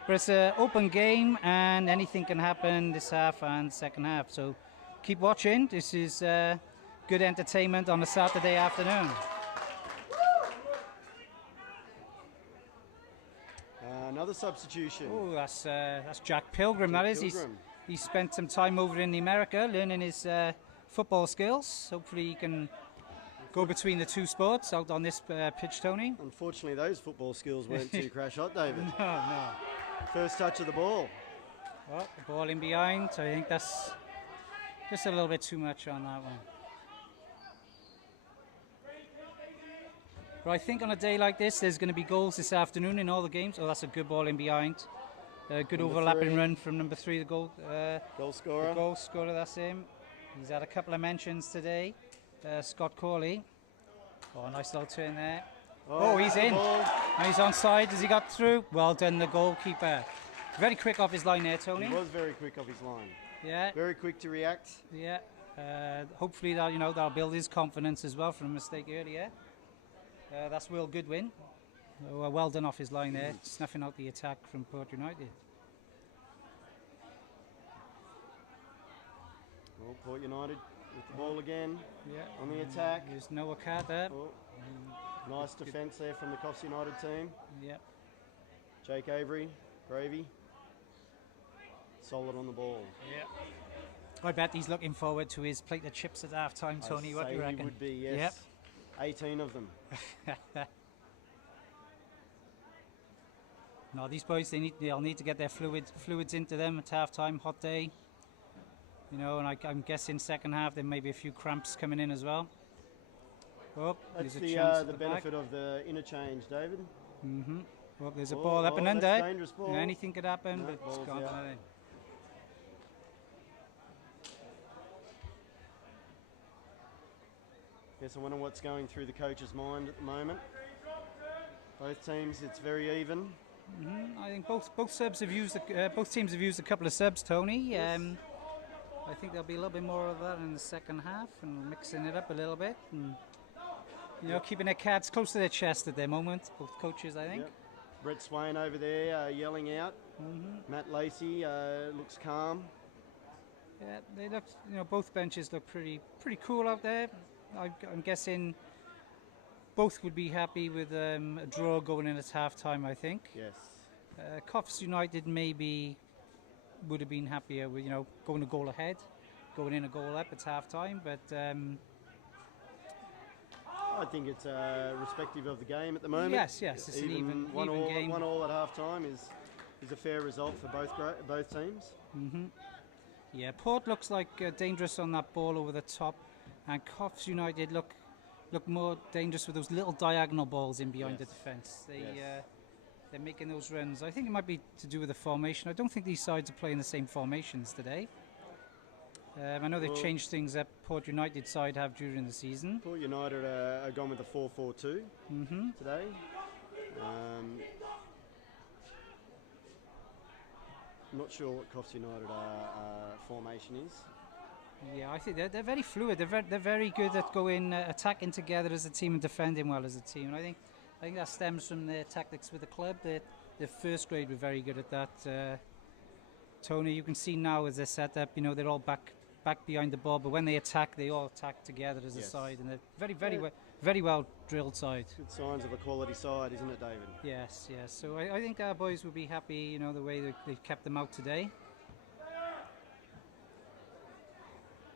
But it's an open game and anything can happen this half and second half. So keep watching. This is good entertainment on a Saturday afternoon. Another substitution. Oh, that's Jack Pilgrim. Jack That is. Pilgrim. He spent some time over in America learning his football skills. Hopefully he can go between the 2 sports out on this pitch, Tony. Unfortunately, those football skills weren't too crash hot, David. No. First touch of the ball. Well, the ball in behind. I think that's just a little bit too much on that one. But I think on a day like this, there's going to be goals this afternoon in all the games. Oh, that's a good ball in behind. Good Number overlapping 3. run from number 3, the goal Scorer. The goal scorer, that's him. He's had a couple of mentions today. Scott Corley. Oh, nice little turn there. Oh, he's in. Ball. And he's onside. Has he got through? Well done, the goalkeeper. Very quick off his line there, Tony. He was very quick off his line. Yeah, Very quick to react. yeah. Hopefully that'll build his confidence as well from a mistake earlier. That's Will Goodwin. Well done off his line there, snuffing out the attack from Port United. Oh, Port United with the ball again. Yeah. On the attack. There's Noah Carter. Oh, nice defence there from the Coffs United team. Yeah. Jake Avery, Gravy. Solid on the ball. Yeah. I bet he's looking forward to his plate of chips at half time, Tony. I What do you say reckon? He would be, yes. Yep. 18 of them. No, these boys they'll need to get their fluids into them at half time, hot day. You know, and I'm guessing second half there may be a few cramps coming in as well. Oh, That's there's a chance at the the benefit of the interchange, David. Mm-hmm. Well, there's a Oh, ball up and that's under. dangerous ball. Yeah, anything could happen, No, but it's ball's gone out. out. Guess I wonder what's going through the coach's mind at the moment. Both teams, it's very even. I think both subs have used both teams have used a couple of subs, Tony. Yes. I think there'll be a little bit more of that in the second half and mixing it up a little bit. And, you know, keeping their cards close to their chest at the moment, both coaches, I think. Yep. Brett Swain over there yelling out. Matt Lacey looks calm. Yeah, they look. You know, both benches look pretty cool out there. I'm guessing both would be happy with a draw going in at half time, I think. Yes. Coffs United maybe would have been happier with, you know, going a goal ahead, going in a goal up at half time, but I think it's respective of the game at the moment. yes, it's an even game. 1-1 at half time is a fair result for both teams. Yeah, Port looks like dangerous on that ball over the top, and Coffs United look more dangerous with those little diagonal balls in behind the Yes. defence. Yes. They're making those runs. I think it might be to do with the formation. I don't think these sides are playing the same formations today. I know they've Well- changed things that Port United side have during the season. Port United are gone with a 4-4-2 today. Not sure what Coffs United formation is. Yeah, I think they're very fluid. They're very good at going attacking together as a team and defending well as a team. And I think that stems from their tactics with the club. The first grade were very good at that. Tony, you can see now as they're set up, you know, they're all back behind the ball, but when they attack, they all attack together as a Yes. side, and they're very well drilled side. Good signs of a quality side, isn't it, David? Yes. So I think our boys will be happy, you know, the way they've kept them out today.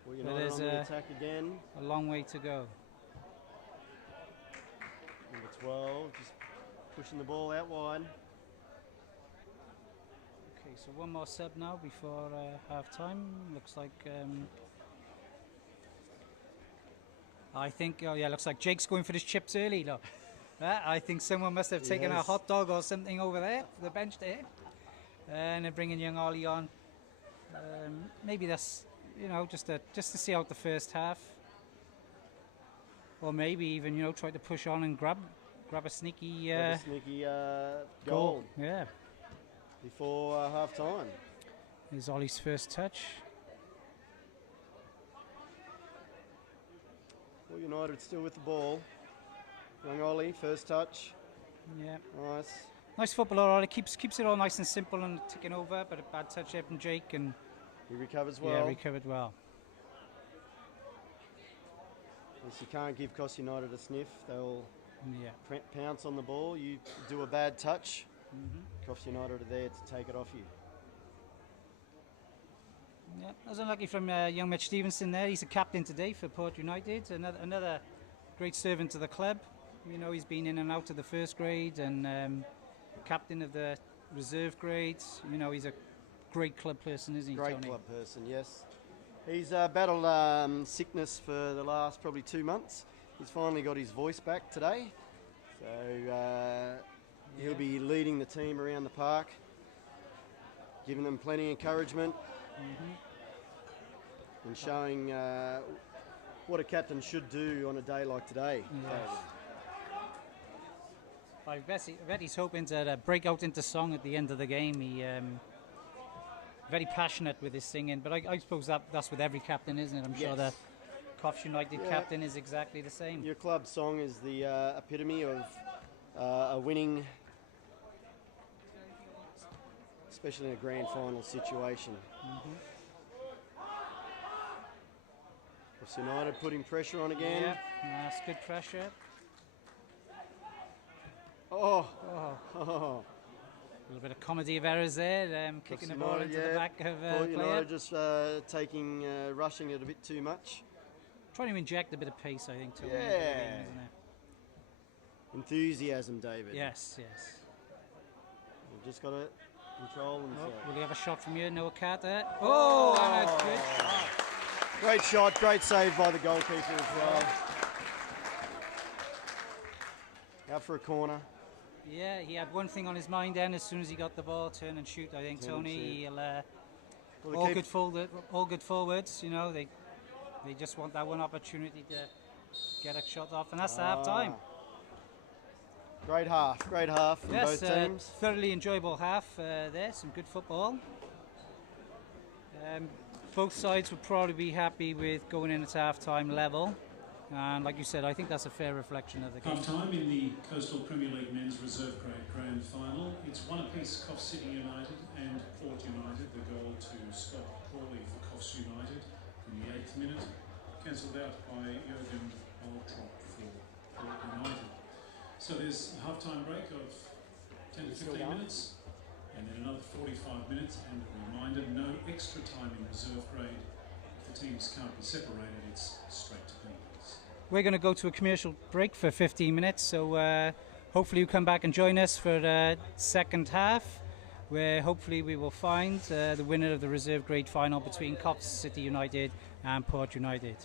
Port But United there's on the attack again. a long way to go. 12, just pushing the ball out wide. Okay, so one more sub now before half time. Looks like I think, oh yeah, looks like Jake's going for his chips early. Look, I think someone must have taken a Yes. hot dog or something over there, the bench there, and they're bringing young Ollie on. Maybe that's, you know, just to see out the first half, or maybe even, you know, try to push on and grab a sneaky Goal Yeah, before half time. here's Ollie's first touch. Well, United still with the ball. Young Ollie, first touch. Yeah, Nice. footballer. Ollie keeps it all nice and simple and ticking over, but a bad touch there from Jake, and He recovers well. yeah, recovered well. Yes, you can't give Coffs United a sniff. They'll Yeah. pounce on the ball. You do a bad touch, Coffs United are there to take it off you. Yeah, that was unlucky from young Mitch Stevenson there. He's a captain today for Port United. Another great servant to the club. You know, he's been in and out of the first grade and captain of the reserve grades. You know, he's a great club person, isn't he, Great Tony? club person, yes. He's battled sickness for the last probably 2 months. He's finally got his voice back today. So he'll be leading the team around the park, giving them plenty of encouragement and showing what a captain should do on a day like today. Yes. I bet he's hoping to break out into song at the end of the game. He very passionate with his singing, but I suppose that's with every captain, isn't it? I'm sure the Coffs United captain is exactly the same. Your club song is the epitome of a winning, especially in a grand final situation. Coffs United putting pressure on again. Yeah, that's good pressure. Oh. A little bit of comedy of errors there, kicking the ball into the back of Port player. United just rushing it a bit too much. Trying to inject a bit of pace, I think, too. Yeah. into the game, isn't it? Enthusiasm, David. Yes. We've just got to control themselves. Will he have a shot from you? No cat there. Oh, and a good shot. Great shot, great save by the goalkeeper as well. Out for a corner. Yeah, he had one thing on his mind then. As soon as he got the ball, turn and shoot. I think Turn and Tony. shoot. He'll all good forwards. You know, they just want that one opportunity to get a shot off, and that's the half time. Great half from both teams. Thoroughly enjoyable half there. Some good football. Both sides would probably be happy with going in at half time level. And like you said, I think that's a fair reflection of the game. Half-time in the Coastal Premier League Men's Reserve Grade Grand Final. It's one apiece, Coffs City United and Port United. The goal to Scott Crawley for Coffs United in the 8th minute, cancelled out by Jürgen Altrop for Port United. So there's a half-time break of 10 to 15 minutes, and then another 45 minutes, and a reminder, no extra time in reserve grade. If the teams can't be separated, it's straight to penalties. We're going to go to a commercial break for 15 minutes, so hopefully you come back and join us for the second half, where hopefully we will find the winner of the reserve grade final between Coffs City United and Port United.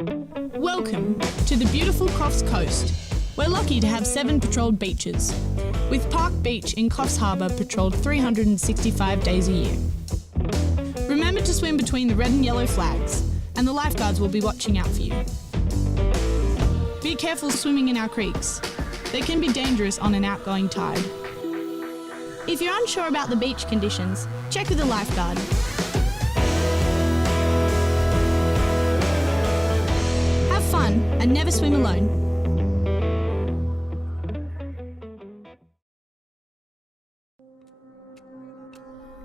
Welcome to the beautiful Coffs coast. We're lucky to have 7 patrolled beaches, with Park Beach in Coffs Harbour patrolled 365 days a year. Remember to swim between the red and yellow flags, and the lifeguards will be watching out for you. Be careful swimming in our creeks. They can be dangerous on an outgoing tide. If you're unsure about the beach conditions, check with a lifeguard. Have fun and never swim alone.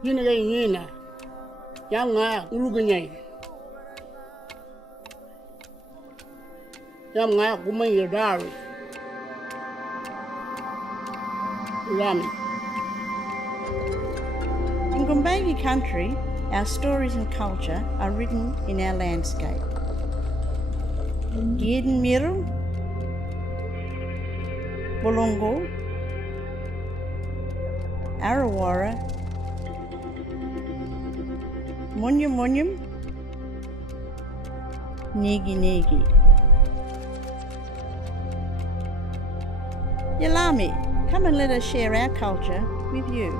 Yina yang urugunyai yang kumai dari Rami. In Gumbayi country, our stories and culture are written in our landscape. Gieden Miru, Bolongo, Arawara, Munyum Munyum, Negi Negi. Yalami, come and let us share our culture with you.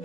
The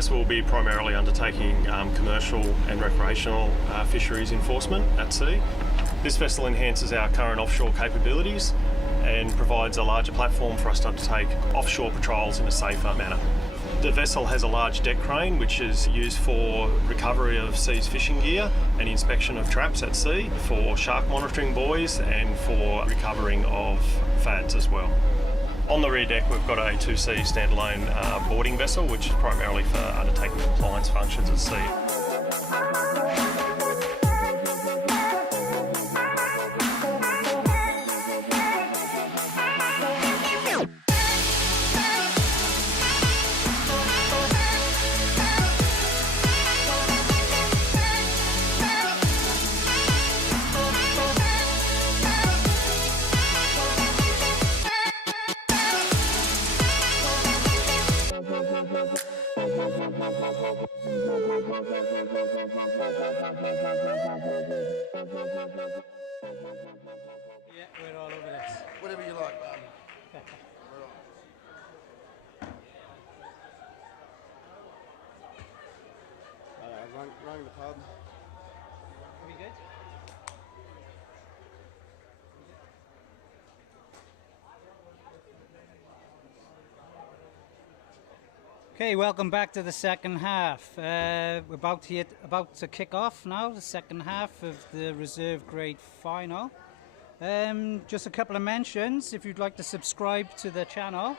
vessel will be primarily undertaking commercial and recreational fisheries enforcement at sea. This vessel enhances our current offshore capabilities and provides a larger platform for us to undertake offshore patrols in a safer manner. The vessel has a large deck crane which is used for recovery of seized fishing gear and inspection of traps at sea, for shark monitoring buoys and for recovering of fads as well. On the rear deck we've got a 2C standalone boarding vessel which is primarily for undertaking compliance functions at sea. Yeah, we're all over this. Whatever you like, Running the pub. Are we good? Okay, welcome back to the second half. We're about to kick off now, the second half of the reserve grade final. Just a couple of mentions. If you'd like to subscribe to the channel,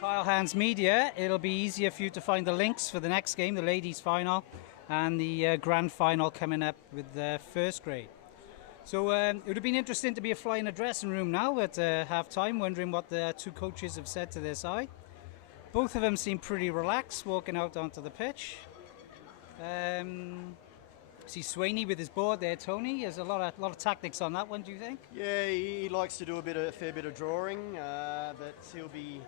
Kyle Hands Media, it'll be easier for you to find the links for the next game, the ladies final, and the grand final coming up with the first grade. So it would have been interesting to be a fly in the dressing room now at half time, wondering what the two coaches have said to their side. Both of them seem pretty relaxed walking out onto the pitch. See Swaney with his board there, Tony. There's a lot of tactics on that one, do you think? Yeah, he likes to do a fair bit of drawing, but he'll be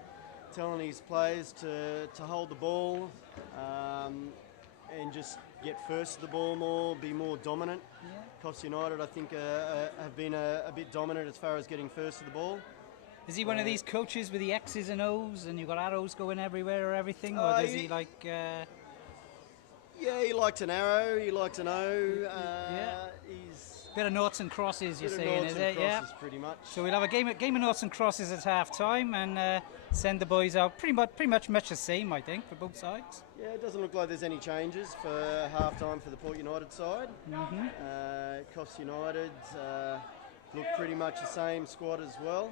telling his players to hold the ball and just get first of the ball more, be more dominant. Yeah. Coffs United, I think, have been a bit dominant as far as getting first of the ball. Is he one of these coaches with the X's and O's and you've got arrows going everywhere or everything? Or does he like... Yeah, he likes an arrow, he likes an O. He's... Bit of noughts and crosses, you're saying, is it? Yeah, pretty much. So we'll have a game of noughts and crosses at half time and send the boys out pretty much the same, I think, for both sides. Yeah, it doesn't look like there's any changes for half time for the Port United side. Coffs United look pretty much the same squad as well.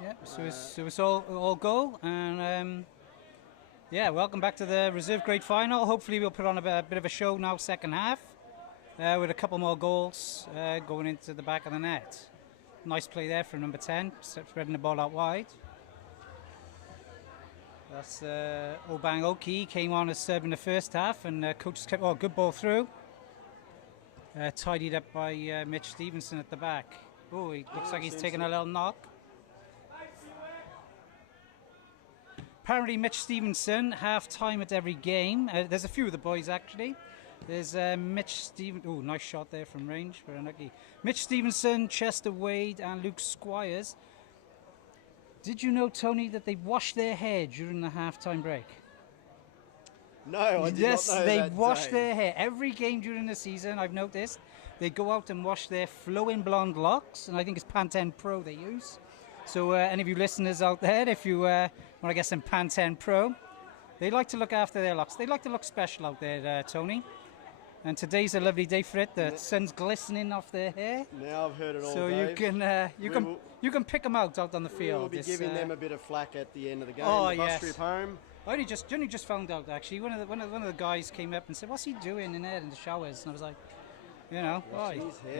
Yeah, so it's all go, and yeah, welcome back to the reserve grade final. Hopefully we'll put on a bit of a show now, second half, with a couple more goals going into the back of the net. Nice play there from number 10, spreading the ball out wide. That's Obang Oki came on as sub in the first half, and coaches kept good ball through. Tidied up by Mitch Stevenson at the back. Oh, he looks like he's taking a little knock. Apparently Mitch Stevenson, half-time at every game. There's a few of the boys, actually. There's Mitch Stevenson. Oh, nice shot there from range. Very unlucky. Mitch Stevenson, Chester Wade, and Luke Squires. Did you know, Tony, that they wash their hair during the half-time break? No, I did not know that. Yes, they wash their hair. Every game during the season, I've noticed, they go out and wash their flowing blonde locks, and I think it's Pantene Pro they use. So any of you listeners out there, if you want to get some Pantene Pro, they like to look after their locks. They like to look special out there, Tony. And today's a lovely day for it. The sun's glistening off their hair. Now I've heard it all. So Dave. you can pick them out on the field. We'll be giving them a bit of flack at the end of the game. Oh, the bus yes. trip home. I only just found out actually. One of the guys came up and said, "What's he doing in there in the showers?" And I was like,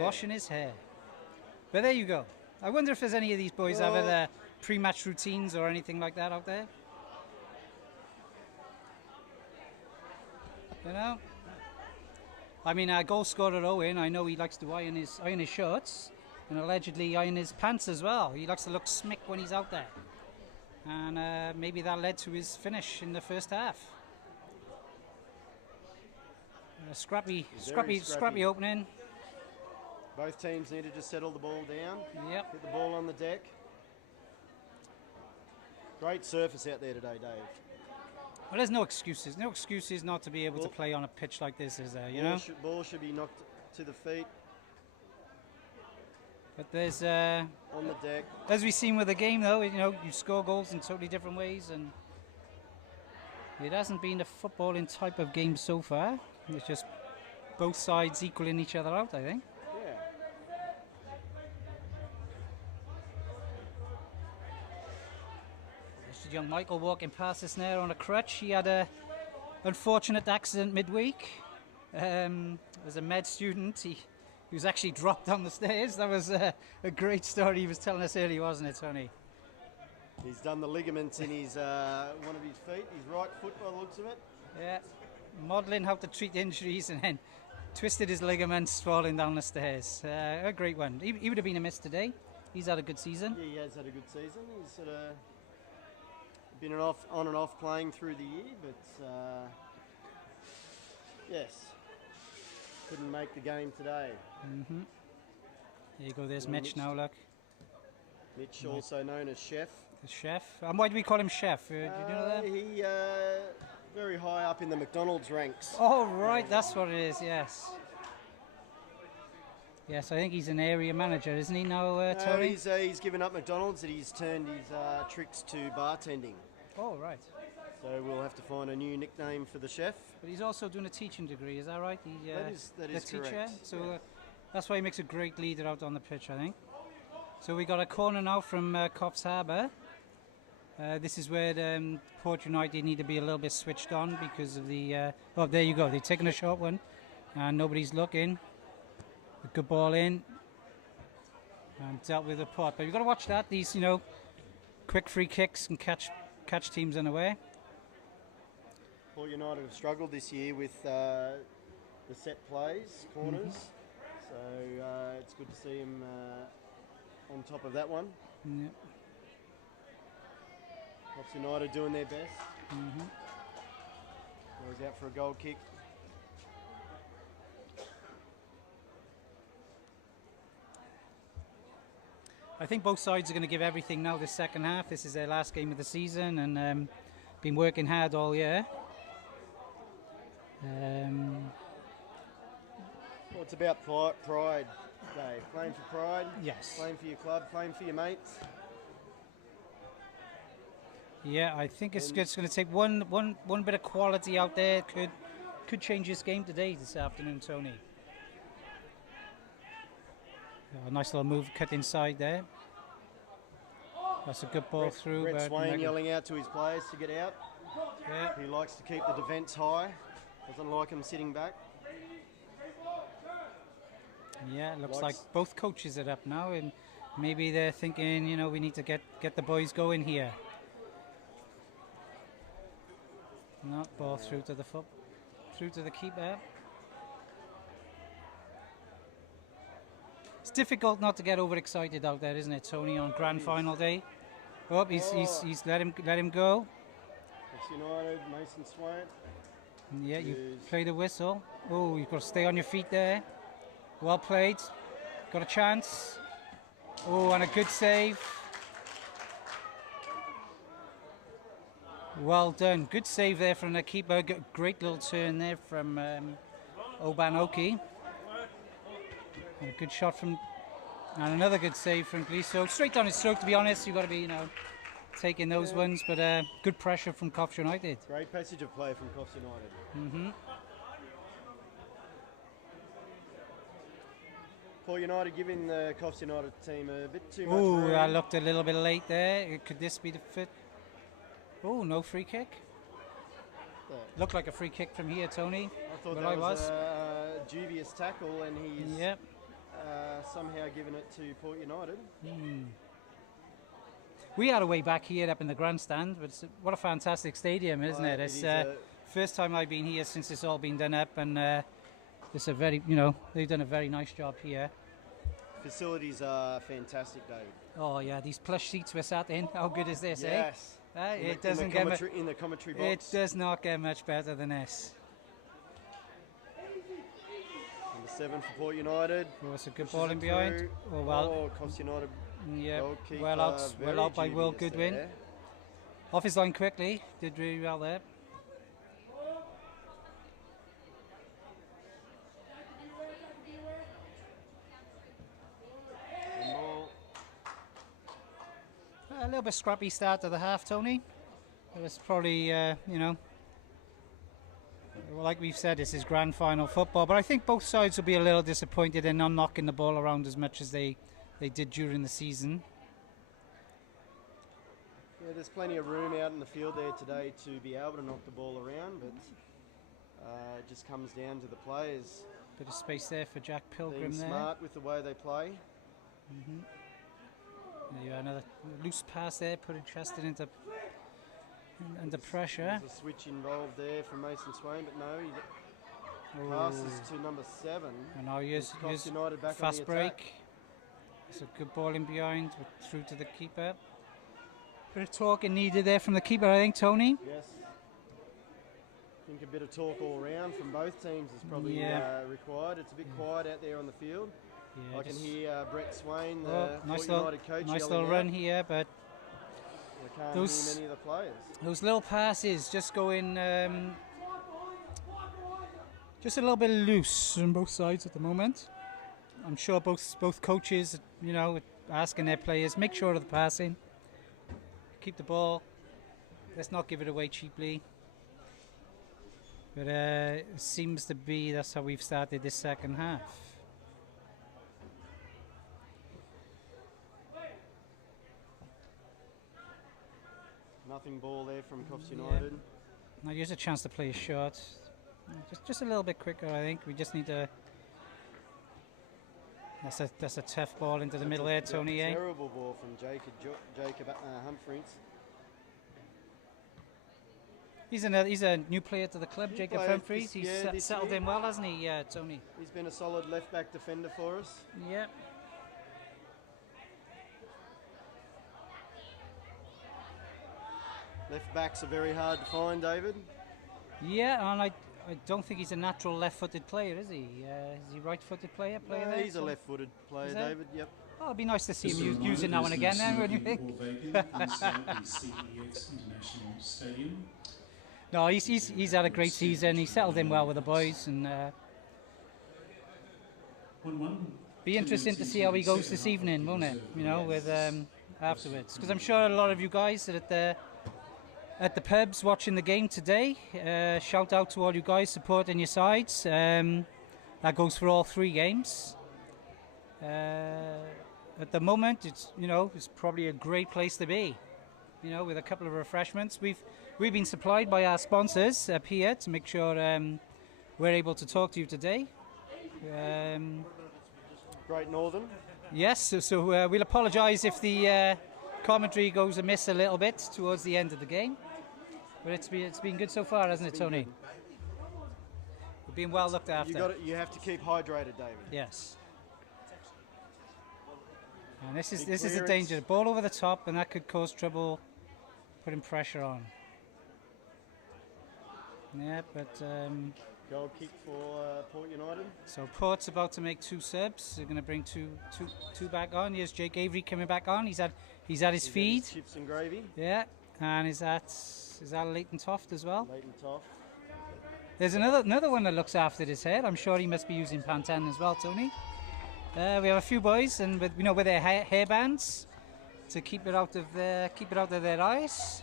washing his hair. But there you go. I wonder if there's any of these boys have their pre-match routines or anything like that out there. You know? I mean, our goal scorer Owen, I know he likes to iron his shirts and allegedly iron his pants as well. He likes to look smick when he's out there. And maybe that led to his finish in the first half. Scrappy opening. Both teams needed to settle the ball down. Yep. Get the ball on the deck. Great surface out there today, Dave. Well, there's no excuses. No excuses not to be able to play on a pitch like this, is there? You know. Ball should be knocked to the feet. But there's on the deck. As we've seen with the game, though, you know, you score goals in totally different ways, and it hasn't been a footballing type of game so far. It's just both sides equaling each other out, I think. Yeah. There's young Michael walking past us now on a crutch. He had a unfortunate accident midweek. As a med student, he was actually dropped down the stairs. That was a great story he was telling us earlier, wasn't it, Tony? He's done the ligaments in his one of his feet, his right foot by the looks of it. Yeah, modelling how to treat injuries and then twisted his ligaments falling down the stairs. A great one. He would have been a miss today. He's had a good season. Yeah, he has had a good season. He's sort of been on and off playing through the year, but yes, couldn't make the game today. Mm-hmm. There you go, there's Mitch now, look. Mitch, also known as Chef. The Chef. And why do we call him Chef? Do you know that? He very high up in the McDonald's ranks. Oh, right, that's what it is, yes. Yes, I think he's an area manager, isn't he now, Tony? He's given up McDonald's and he's turned his tricks to bartending. Oh, right. So we'll have to find a new nickname for the chef. But he's also doing a teaching degree, is that right? That is teacher. correct. So that's why he makes a great leader out on the pitch, I think. So we got a corner now from Coffs Harbour. This is where Port United need to be a little bit switched on because of the... oh, there you go. They're taking a short one and nobody's looking. A good ball in and dealt with the pot. But you've got to watch that. These, you know, quick free kicks can catch teams unaware. Port United have struggled this year with the set plays, corners. Mm-hmm. So it's good to see him on top of that one. Yep. Coffs United doing their best. Mm-hmm. Goes out for a goal kick. I think both sides are going to give everything now this second half. This is their last game of the season and been working hard all year. Well, it's about pride, Dave. Playing for pride. Yes. Playing for your club, playing for your mates. Yeah, I think it's going to take one bit of quality out there. Could change this game today, this afternoon, Tony. A nice little move cut inside there. That's a good ball through. Brett Swain yelling out to his players to get out. Yeah. He likes to keep the defence high. Doesn't like them sitting back. Yeah, it looks like both coaches are up now, and maybe they're thinking, you know, we need to get the boys going here. No, ball through to the keeper. It's difficult not to get overexcited out there, isn't it, Tony, on grand final day? Oh, he's let him go. Coffs United, Mason Swain. Yeah, you play the whistle. Oh, you've got to stay on your feet there. Well played. Got a chance. Oh, and a good save. Well done. Good save there from the keeper. Great little turn there from Obanoki. And a good shot from... And another good save from Gliso. Straight down his throat, to be honest. You've got to be, you know, taking those ones. But good pressure from Coffs United. Great passage of play from Coffs United. Mm-hmm. Port United giving the Coffs United team a bit too much room. Oh, I looked a little bit late there. Could this be the fit? Oh, no free kick. Looked like a free kick from here, Tony. I thought that was a dubious tackle, and he's somehow given it to Port United. We had a way back here up in the grandstand, but what a fantastic stadium, isn't it? It's first time I've been here since it's all been done up, and it's a very, they've done a very nice job here. Facilities are fantastic, David. Oh yeah, these plush seats we're sat in. How good is this, Yes. eh? It doesn't in get much. in the commentary box. It does not get much better than this. Number 7 for Port United. Oh, it's a good Pushes ball it in behind. through. Oh well. Oh, Coffs United. Yeah, Goalkeeper, well out by Will very Goodwin. dubious Off his line quickly. Did really well there. there. Ball. A little bit scrappy start to the half, Tony. It was probably, like we've said, this is grand final football. But I think both sides will be a little disappointed in not knocking the ball around as much as they did during the season. Yeah, there's plenty of room out in the field there today to be able to knock the ball around, but it just comes down to the players Bit of space there for Jack Pilgrim being there. smart with the way they play. There you are, another loose pass there, putting Cheston into under pressure. There's a switch involved there from Mason Swain, but no, he Oh. passes to number 7. And now here's Coffs United back fast on the attack. break. It's a good ball in behind, through to the keeper. Bit of talking needed there from the keeper, I think, Tony. Yes. I think a bit of talk all round from both teams is probably required. It's a bit quiet out there on the field. Yeah, I can hear Brett Swain, the nice Port United coach, nice yelling little out. run here, but I can't Those- hear many of the players. those little passes just going just a little bit loose on both sides at the moment. I'm sure both coaches, asking their players, make sure of the passing, keep the ball, let's not give it away cheaply. But it seems to be that's how we've started this second half. Nothing ball there from Coffs Yeah. United. Now here's a chance to play a shot. Just a little bit quicker, I think. We just need to. That's a tough ball into the middle there, Tony. Eh? Terrible ball from Jacob Humphreys. He's a new player to the club, New Jacob player Humphreys. this- He's yeah, this settled year. in well, hasn't he, Tony? He's been a solid left back defender for us. Yeah. Left backs are very hard to find, David. Yeah, and I don't think he's a natural left-footed player, is he? Is he right-footed player? No, there? he's a left-footed player, Is he? David. Yep. Oh, it'd be nice to see Just a him use it reminder, now and again. Then, there's wouldn't you no think? Paul Bacon inside the CEX International Stadium. No, he's had a great season. He settled in well with the boys, and 1-1. be interesting to see how he goes this evening, won't it? With afterwards, because I'm sure a lot of you guys are at the pubs watching the game today. Shout out to all you guys supporting your sides. That goes for all 3 games. At the moment, it's probably a great place to be. With a couple of refreshments. We've been supplied by our sponsors up here to make sure we're able to talk to you today. Great Northern. Yes, so we'll apologise if the commentary goes amiss a little bit towards the end of the game. But it's been good so far, hasn't it, Tony? We've been well looked after. You have to keep hydrated, David. Yes. And this is Big a clearance. danger. Ball over the top, and that could cause trouble putting pressure on. Yeah, but Goal kick for Port United. so Port's about to make 2 subs. They're going to bring two back on. Here's Jake Avery coming back on. He's at his feed. Chips and gravy. Yeah, and is that Leighton Toft as well? Leighton Toff. There's another one that looks after his head. I'm sure he must be using Pantene as well, Tony. We have a few boys, and with their hair bands to keep it out of their eyes.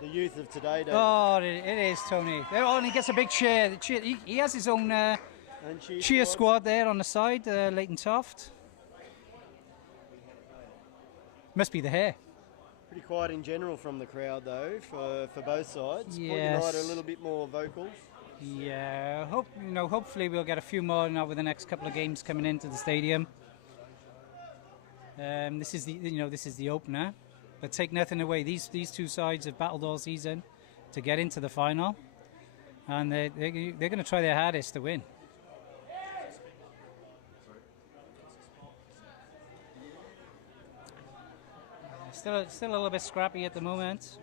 The youth of today, David. Oh, it is, Tony. Oh, and he gets a big cheer. He has his own And cheer squad there on the side, Leighton Toft. Must be the hair. Pretty quiet in general from the crowd, though, for both sides. Port Yes. United a little bit more vocal. Yeah, hopefully we'll get a few more now with the next couple of games coming into the stadium. This is the opener, but take nothing away. These two sides have battled all season to get into the final, and they're going to try their hardest to win. Still a little bit scrappy at the moment.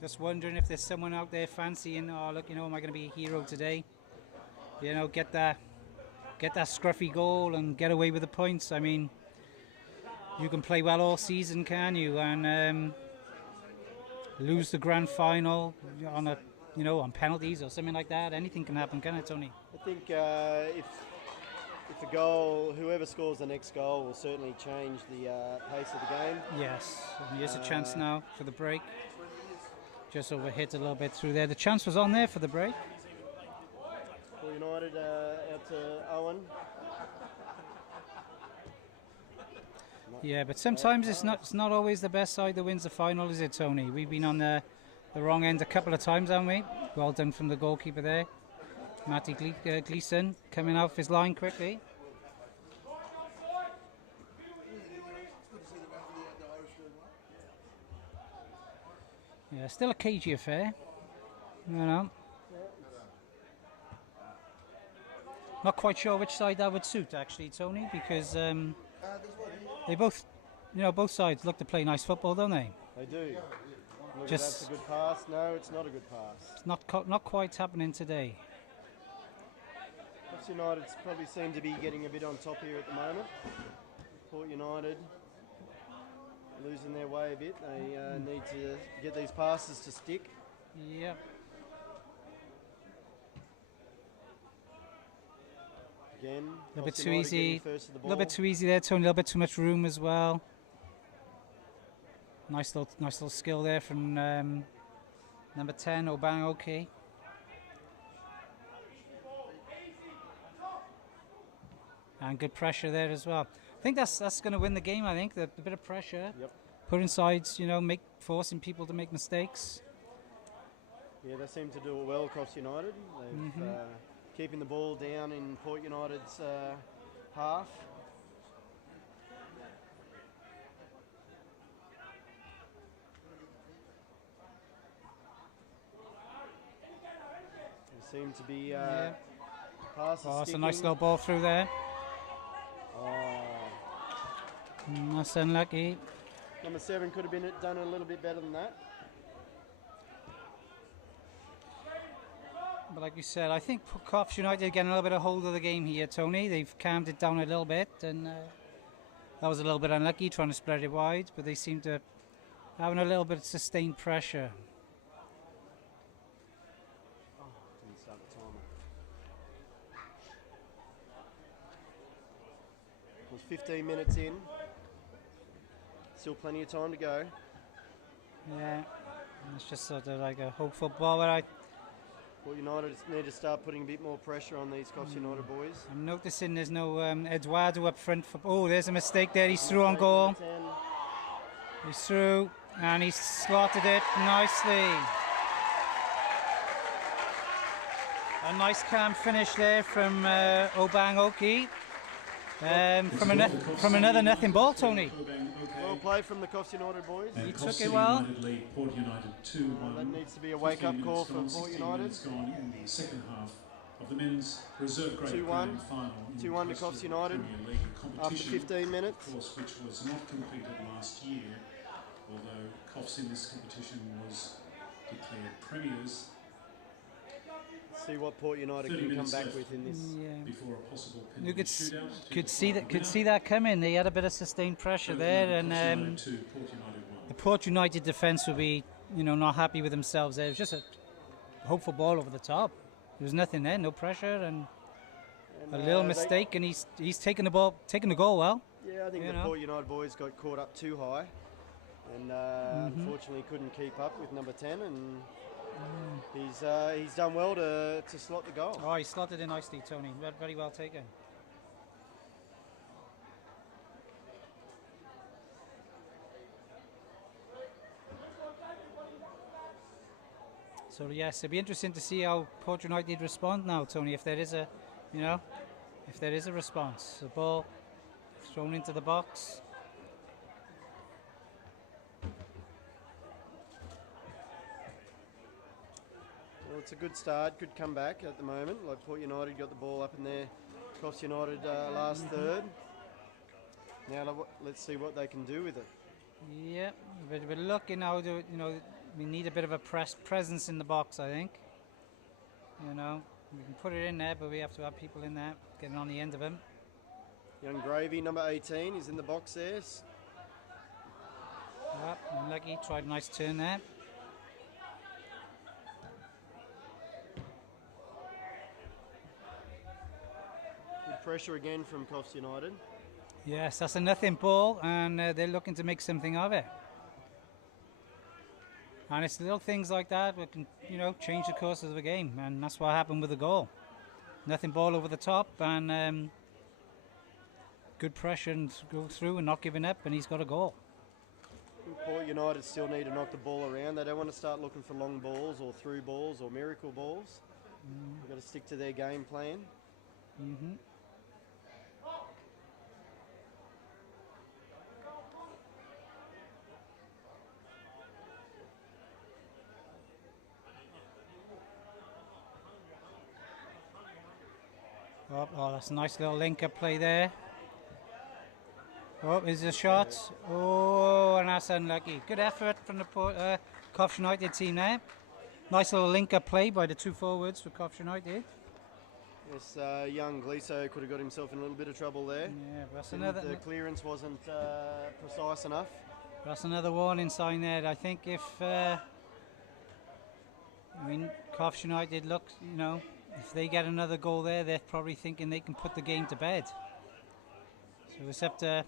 Just wondering if there's someone out there fancying, oh look, am I going to be a hero today? Get that scruffy goal and get away with the points. I mean, you can play well all season, can you? And lose the grand final on on penalties or something like that. Anything can happen, can it, Tony? I think if a goal, whoever scores the next goal will certainly change the pace of the game. Yes, and here's a chance now for the break. Just overhit a little bit through there. The chance was on there for the break. For United, out to Owen. Yeah, but sometimes it's not always the best side that wins the final, is it, Tony? We've been on the wrong end a couple of times, haven't we? Well done from the goalkeeper there. Matty Gleeson coming off his line quickly. Yeah, still a cagey affair. Not quite sure which side that would suit, actually, Tony, because they both, both sides look to play nice football, don't they? They do. Look, that's a good pass. No, it's not a good pass. It's not quite happening today. Coffs United probably seem to be getting a bit on top here at the moment. Port United losing their way a bit. They need to get these passes to stick. Yep. Again, a little bit too easy. A little bit too easy there, Tony. A little bit too much room as well. Nice little skill there from number 10, Obang. Okay. And good pressure there as well. I think that's going to win the game. I think the bit of pressure, putting sides, forcing people to make mistakes. Yeah, they seem to do it well across United. They've keeping the ball down in Port United's half. They seem to be passes. Oh, it's a nice little ball through there. That's unlucky. Number 7 could have done a little bit better than that. But like you said, I think Coffs United are getting a little bit of hold of the game here, Tony. They've calmed it down a little bit, and that was a little bit unlucky, trying to spread it wide, but they seem to having a little bit of sustained pressure. Didn't start the timer. It was 15 minutes in. Still plenty of time to go. Yeah, it's just sort of like a hopeful ball where Port United need to start putting a bit more pressure on these Coffs United boys. I'm noticing there's no Eduardo up front. There's a mistake there. He's through on goal. He's through, and he's slotted it nicely. A nice calm finish there from Obang Oki. From another nothing ball, Tony. Well played from the Coffs United boys. And He Coffs took it well. United lead Port United 2-1. That needs to be a wake-up call for Port United. Gone in the second half of the men's reserve grade 2-1. grand final. 2-1 to Coffs United after 15 minutes. Of course, which was not completed last year, although Coffs in this competition was declared premiers. See what Port United can come back with in this. Before a possible You penalty shootout. could see that coming. They had a bit of sustained pressure there, and the Port United defence will be, not happy with themselves. There was just a hopeful ball over the top. There was nothing there, no pressure, and a little mistake, and he's taking the goal well. Yeah, I think the Port United boys got caught up too high, and unfortunately couldn't keep up with number 10, and he's done well to slot the goal. Oh, he slotted in nicely, Tony. Very well taken. So yes, it'll be interesting to see how Port United respond now, Tony. If there is a, if there is a response, the ball thrown into the box. Well, it's a good start, good comeback at the moment. Like Port United got the ball up in there. Coffs United last third. Now let's see what they can do with it. Yeah, but we're looking now. We need a bit of a presence in the box, I think. We can put it in there, but we have to have people in there getting on the end of him. Young Gravy, number 18, is in the box there. Yep, unlucky. Tried a nice turn there. Good pressure again from Coffs United. Yes, that's a nothing ball, and they're looking to make something of it. And it's little things like that that can, change the course of the game, and that's what happened with the goal. Nothing ball over the top, and good pressure and go through and not giving up, and he's got a goal. Port United still need to knock the ball around. They don't want to start looking for long balls or through balls or miracle balls. They've got to stick to their game plan. Mm-hmm. Oh, that's a nice little link-up play there. Oh, is a shot. Oh, and that's unlucky. Good effort from the Coffs United team there. Nice little link-up play by the two forwards for Coffs United. Yes, young Gliso could have got himself in a little bit of trouble there. Yeah, but that's another. The clearance wasn't precise enough. That's another warning sign there. I think if Coffs United look, if they get another goal there, they're probably thinking they can put the game to bed. So it's up to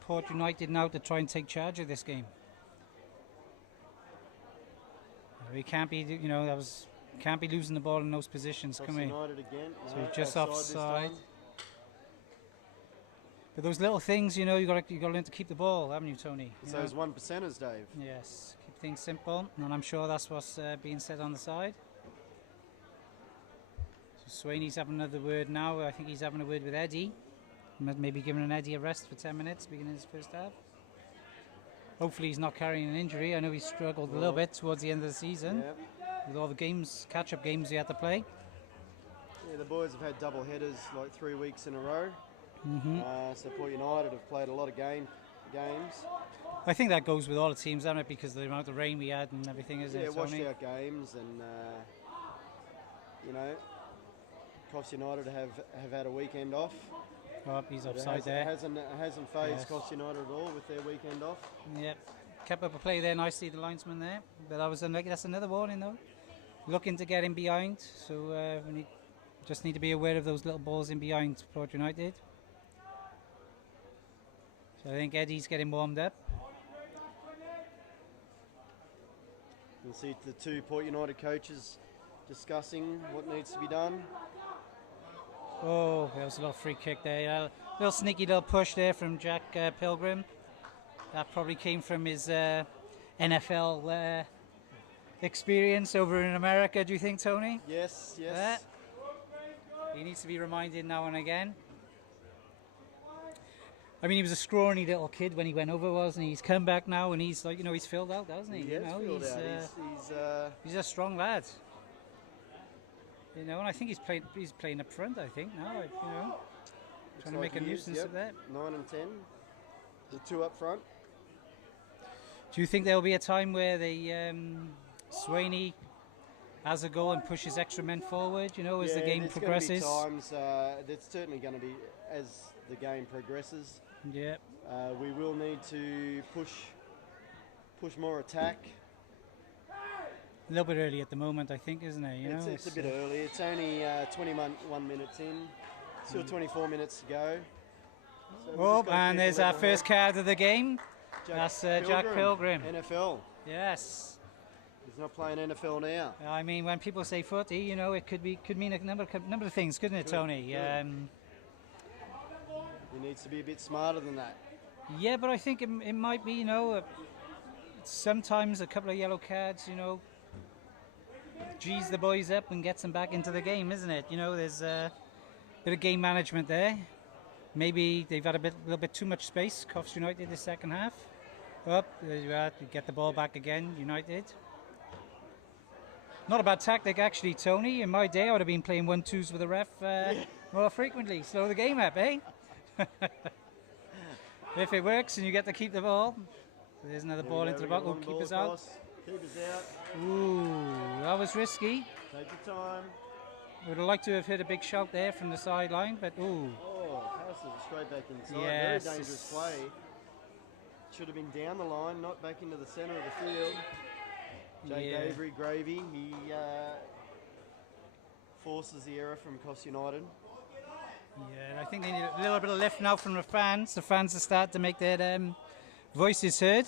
Port United now to try and take charge of this game. We can't be, can't be losing the ball in those positions, can we? United again. So No, just offside. But those little things, you got to learn to keep the ball, haven't you, Tony? It's those 1%ers, Dave. Yes, keep things simple, and I'm sure that's what's being said on the side. So Swaney's having another word now. I think he's having a word with Eddie. Maybe giving an Eddie a rest for 10 minutes, beginning his first half. Hopefully he's not carrying an injury. I know he struggled a little bit towards the end of the season with all the games, catch-up games he had to play. Yeah, the boys have had double headers like 3 weeks in a row. So Port United have played a lot of games. I think that goes with all the teams, doesn't it? Because of the amount of rain we had and everything, isn't it? Yeah, washed out games, and Coffs United have had a weekend off. Oh, he's offside there. It hasn't phased Coffs United at all with their weekend off. Yep, kept up a play there nicely, the linesman there. But that's another warning though. Looking to get in behind, so we just need to be aware of those little balls in behind Port United. So I think Eddie's getting warmed up. You'll see the two Port United coaches discussing what needs to be done. Oh, there was a little free kick there. Yeah. Little sneaky little push there from Jack Pilgrim. That probably came from his NFL experience over in America, do you think, Tony? Yes. He needs to be reminded now and again. I mean, he was a scrawny little kid when he went over, wasn't he? He's come back now and he's like, he's filled out, hasn't he? He has filled out. He's a strong lad. And I think he's playing up front, I think, now, trying to make a nuisance of that. 9 and 10, the two up front. Do you think there'll be a time where Swaney has a goal and pushes extra men forward, as the game progresses? Times, there's certainly going to be, as the game progresses. Yeah. We will need to push more attack. A little bit early at the moment, I think, isn't it? It's a bit early. It's only 21 minutes in. Still 24 minutes to go. So and there's our first card of the game. That's Jack Pilgrim. NFL. Yes. He's not playing NFL now. I mean, when people say footy, it could mean a number of things, couldn't it, Tony? He needs to be a bit smarter than that. Yeah, but I think it might be, sometimes a couple of yellow cards, G's the boys up and gets them back into the game, isn't it? You know, there's a bit of game management there. Maybe they've had a little bit too much space. Coffs United the second half. Up, there you are. You get the ball back again, United. Not a bad tactic, actually, Tony. In my day, I would have been playing 1-2s with the ref more frequently. Slow the game up, eh? If it works and you get to keep the ball. There's another ball into the box. Oh, keeper's out. Keeper's out. Ooh, that was risky. Take your time. Would have liked to have hit a big shout there from the sideline, but ooh. Oh, passes it straight back inside. Yes. Very dangerous play. Should have been down the line, not back into the centre of the field. Jake Avery, Gravy, he forces the error from Coffs United. Yeah, I think they need a little bit of lift now from the fans. The fans are starting to make their voices heard.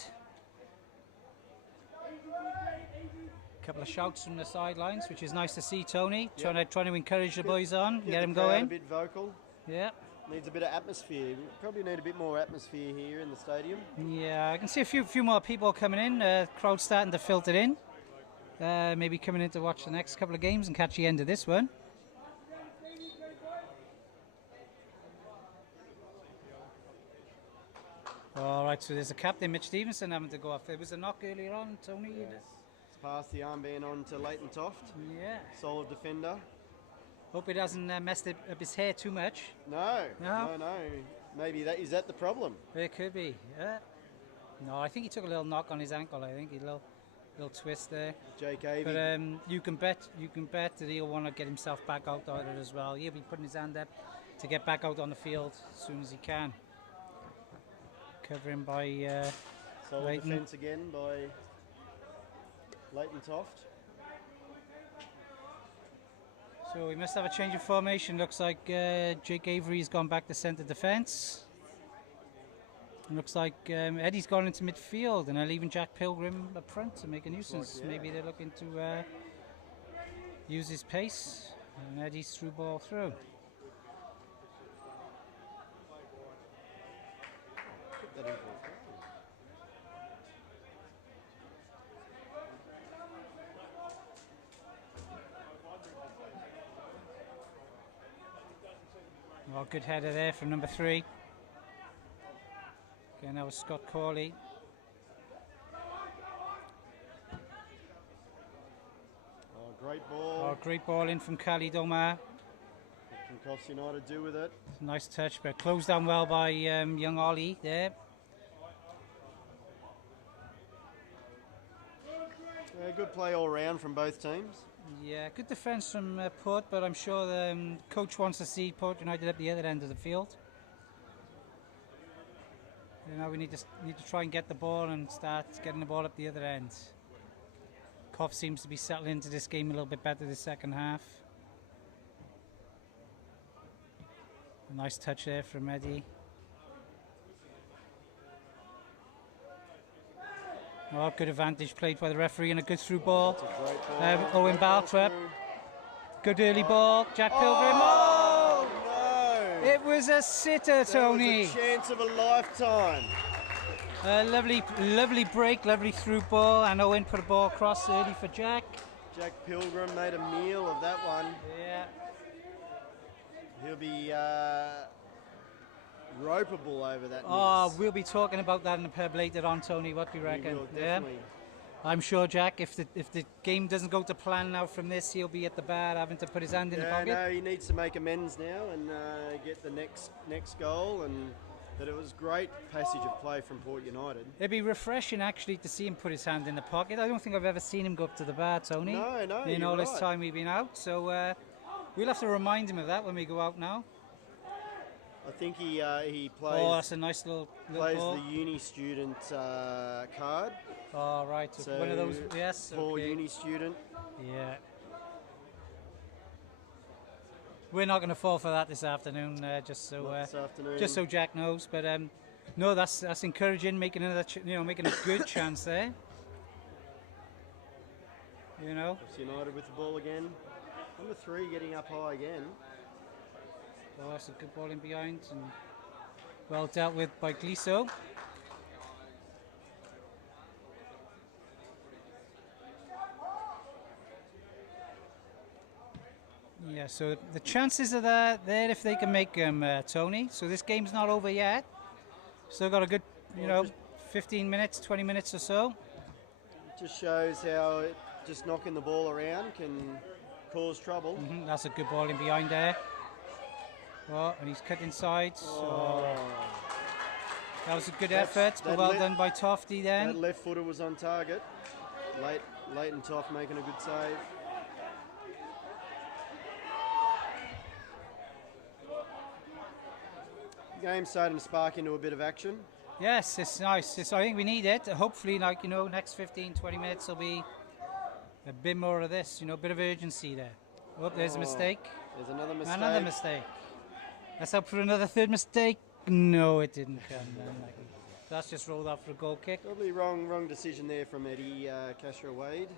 A couple of shouts from the sidelines, which is nice to see, Tony. Trying to encourage the boys on, get them going. A bit vocal. Yeah. Needs a bit of atmosphere. We probably need a bit more atmosphere here in the stadium. Yeah, I can see a few more people coming in. Crowd starting to filter in. Maybe coming in to watch the next couple of games and catch the end of this one. All right, so there's a captain, Mitch Stevenson, having to go off. There was a knock earlier on, Tony. Yes. It's passed the armband on to Leighton Toft. Yeah. Solid defender. Hope it hasn't messed up his hair too much. No. Maybe is that the problem? It could be. Yeah. No, I think he took a little knock on his ankle. I think a little twist there. Jake Avey. But you can bet that he'll want to get himself back out there as well. He'll be putting his hand up to get back out on the field as soon as he can. Covering by solid Leighton. defence again by Leighton Toft. So we must have a change of formation. Looks like Jake Avery's gone back to centre defence. Looks like Eddie's gone into midfield and they're leaving Jack Pilgrim up front to make a nuisance. Like, yeah. Maybe they're looking to use his pace and Eddie's through ball through. Put that in for a throw. Oh, good header there from number 3. Again, that was Scott Corley. Oh, great ball. Oh, great ball in from Kali Domar. What can Coffs United do with it? Nice touch, but closed down well by young Ollie there. Yeah, good play all round from both teams. Yeah, good defence from Port, but I'm sure the coach wants to see Port United up the other end of the field. You know, we need to try and get the ball and start getting the ball up the other end. Coffs seems to be settling into this game a little bit better the second half. A nice touch there from Eddie. Oh, good advantage played by the referee and a good through ball. That's a great ball. Owen Baltrap. Good early ball. Jack Pilgrim. Oh, no! It was a sitter, Tony. That was a chance of a lifetime. Lovely break, lovely through ball, and Owen put a ball across early for Jack. Jack Pilgrim made a meal of that one. Yeah. He'll be ropeable over that. Oh, miss. we'll be talking about that in the pub later on, Tony. What do you reckon? We will, definitely. I'm sure Jack, if the game doesn't go to plan now from this, he'll be at the bar having to put his hand in the pocket. No, he needs to make amends now and get the next goal. And that it was great passage of play from Port United. It'd be refreshing actually to see him put his hand in the pocket. I don't think I've ever seen him go up to the bar, Tony. No, in all you're this right. time we've been out. So we'll have to remind him of that when we go out now. I think he plays. Oh, that's a nice little plays ball. the uni student card. Oh, right. So one of those. Yes. Poor okay. uni student. Yeah. We're not going to fall for that this afternoon, just so Jack knows. But no, that's encouraging, making another, making a good chance there. You know. Coffs United with the ball again. Number 3 getting up high again. Oh, that's a good ball in behind and well dealt with by Gliso. Yeah, so the chances are there if they can make them, Tony. So this game's not over yet. Still got a good, 15 minutes, 20 minutes or so. Just shows how just knocking the ball around can cause trouble. That's a good ball in behind there. Oh, and he's cut inside. That was a good effort, but well done by Tofty then. That left footer was on target. Leighton Toft making a good save. The game's starting to spark into a bit of action. Yes, it's nice. I think we need it. Hopefully, next 15, 20 minutes will be a bit more of this, a bit of urgency there. Oh, there's a mistake. There's another mistake. Another mistake. Let's hope for another third mistake. No, it didn't come. That's just rolled out for a goal kick. Probably wrong decision there from Eddie Castro-Wade.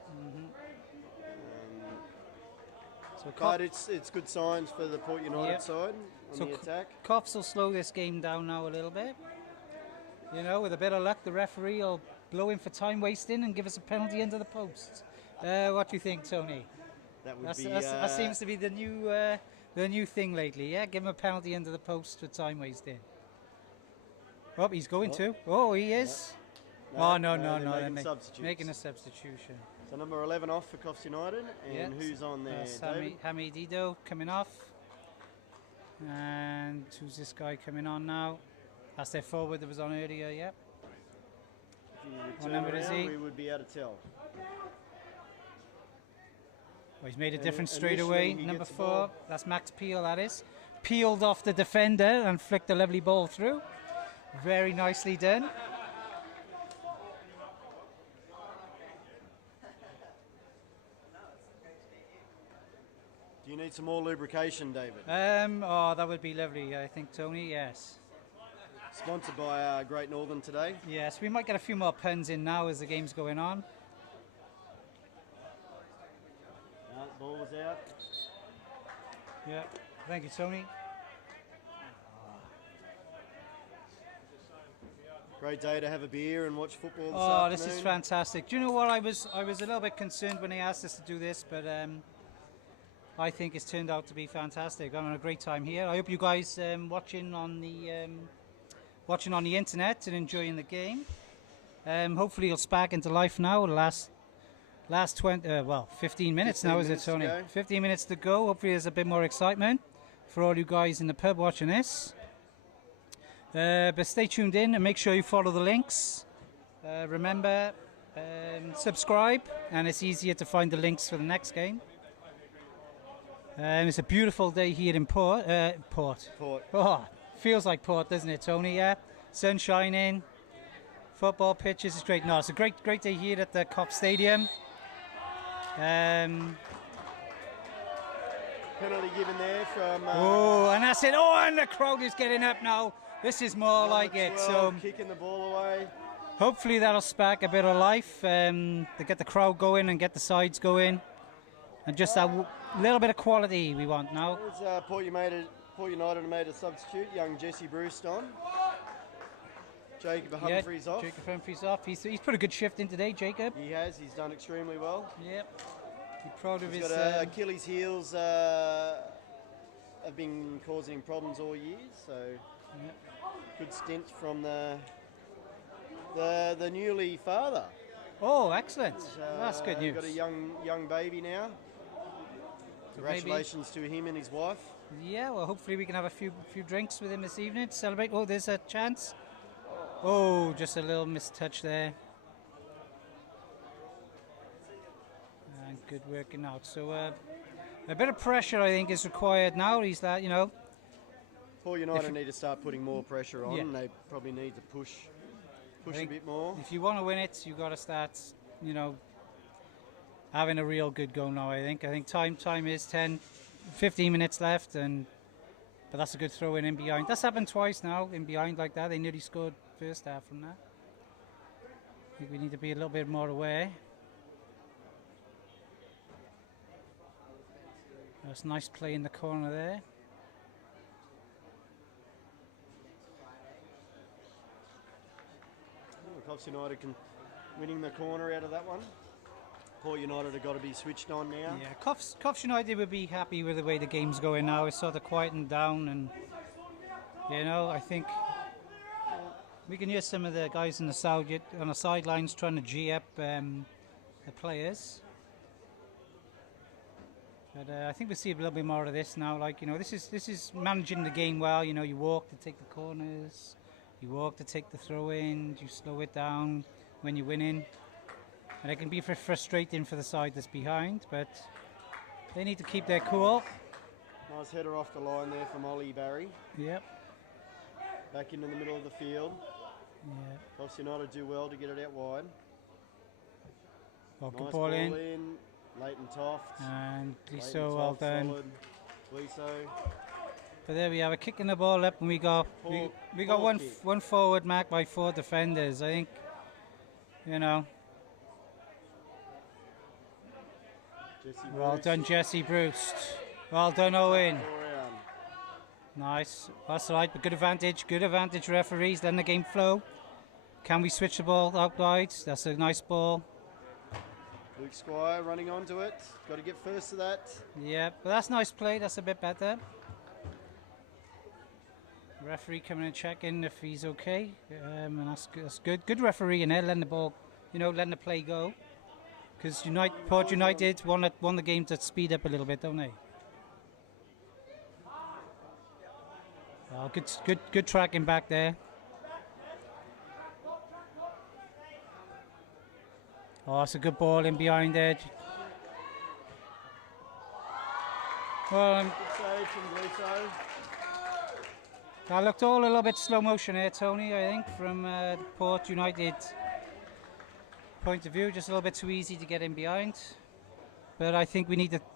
But it's good signs for the Port United side on the attack. Coffs will slow this game down now a little bit. With a bit of luck, the referee will blow in for time wasting and give us a penalty under the post. What do you think, Tony? That seems to be the new thing lately. Yeah, give him a penalty under the post for time wasting. Oh, he's going to. Oh, he is. No. They're making a substitution. So number 11 off for Coffs United, and who's on there? Hamidido coming off, and who's this guy coming on now? That's their forward that was on earlier. Yep. What number is he? We would be able to tell. Well, he's made a difference straight away. Number 4. That's Max Peel. That is peeled off the defender and flicked a lovely ball through. Very nicely done. Do you need some more lubrication, David? That would be lovely, I think, Tony, yes. Sponsored by Great Northern today. Yes, we might get a few more puns in now as the game's going on. The ball was out. Yeah, thank you, Tony. Great day to have a beer and watch football this afternoon. This is fantastic. Do you know what? I was a little bit concerned when they asked us to do this, but I think it's turned out to be fantastic. I'm having a great time here. I hope you guys watching on the internet and enjoying the game. Hopefully it'll spark into life now. The last 15 minutes now, is it, Tony? 15 minutes to go. Hopefully there's a bit more excitement for all you guys in the pub watching this. But stay tuned in and make sure you follow the links. Remember, subscribe, and it's easier to find the links for the next game. It's a beautiful day here in Port. Oh, feels like Port, doesn't it, Tony? Yeah, sun shining, football pitches. It's great. No, it's a great day here at the Coffs Stadium. Penalty given there from. And that's it. Oh, and the crowd is getting up now. This is more like it. So kicking the ball away. Hopefully that'll spark a bit of life. To get the crowd going and get the sides going, and just that little bit of quality we want now. Port United made a substitute. Young Jesse Bruce on. Jacob Humphreys off. Jacob Humphreys off. He's put a good shift in today, Jacob. He has. He's done extremely well. Yep. He's proud of his. He's got Achilles heels. Have been causing problems all year. So good stint from the newly father. Oh, excellent. That's good news. Got a young baby now. Congratulations to him and his wife. Yeah, well, hopefully we can have a few drinks with him this evening to celebrate. Oh, there's a chance. Oh, just a little mistouch there. And good working out. So a bit of pressure, I think, is required now. He's that, Port United need to start putting more pressure on. They probably need to push a bit more. If you want to win it, you've got to start, having a real good go now, I think. I think time is 15 minutes left, but that's a good throw in behind. That's happened twice now, in behind like that. They nearly scored first half from that. I think we need to be a little bit more aware. That's nice play in the corner there. Coffs United winning the corner out of that one. Port United have got to be switched on now. Yeah, Coffs United would be happy with the way the game's going now. It's sort of quietened down, and I think we can hear some of the guys on the sidelines trying to G up the players. But I think we'll see a little bit more of this now. Like, this is managing the game well. You walk to take the corners, you walk to take the throw in, you slow it down when you're winning. And it can be frustrating for the side that's behind, but they need to keep their cool. Nice header off the line there from Ollie Barry. Yep. Back into the middle of the field. Yeah. Coffs United do well to get it out wide. Well, Nice good ball in. Leighton Toft. And Leighton Gliso, well Toft, done. solid. Gliso. But there we are, we're kicking the ball up, and we got one forward marked by 4 defenders. I think, Well done, Jesse Bruce. Well done, Owen. Nice. That's right, but good advantage, referees. Letting the game flow. Can we switch the ball out wide? That's a nice ball. Luke Squire running onto it. Got to get first to that. Yeah, but that's nice play. That's a bit better. Referee coming and checking if he's okay. And that's good. Good referee in there, letting the ball, letting the play go. Because Port United won the game to speed up a little bit, don't they? Oh, good tracking back there. Oh, it's a good ball in behind there. Well, Good save from Gliso. that looked all a little bit slow motion here, Tony, I think, from the Port United point of view. Just a little bit too easy to get in behind. But I think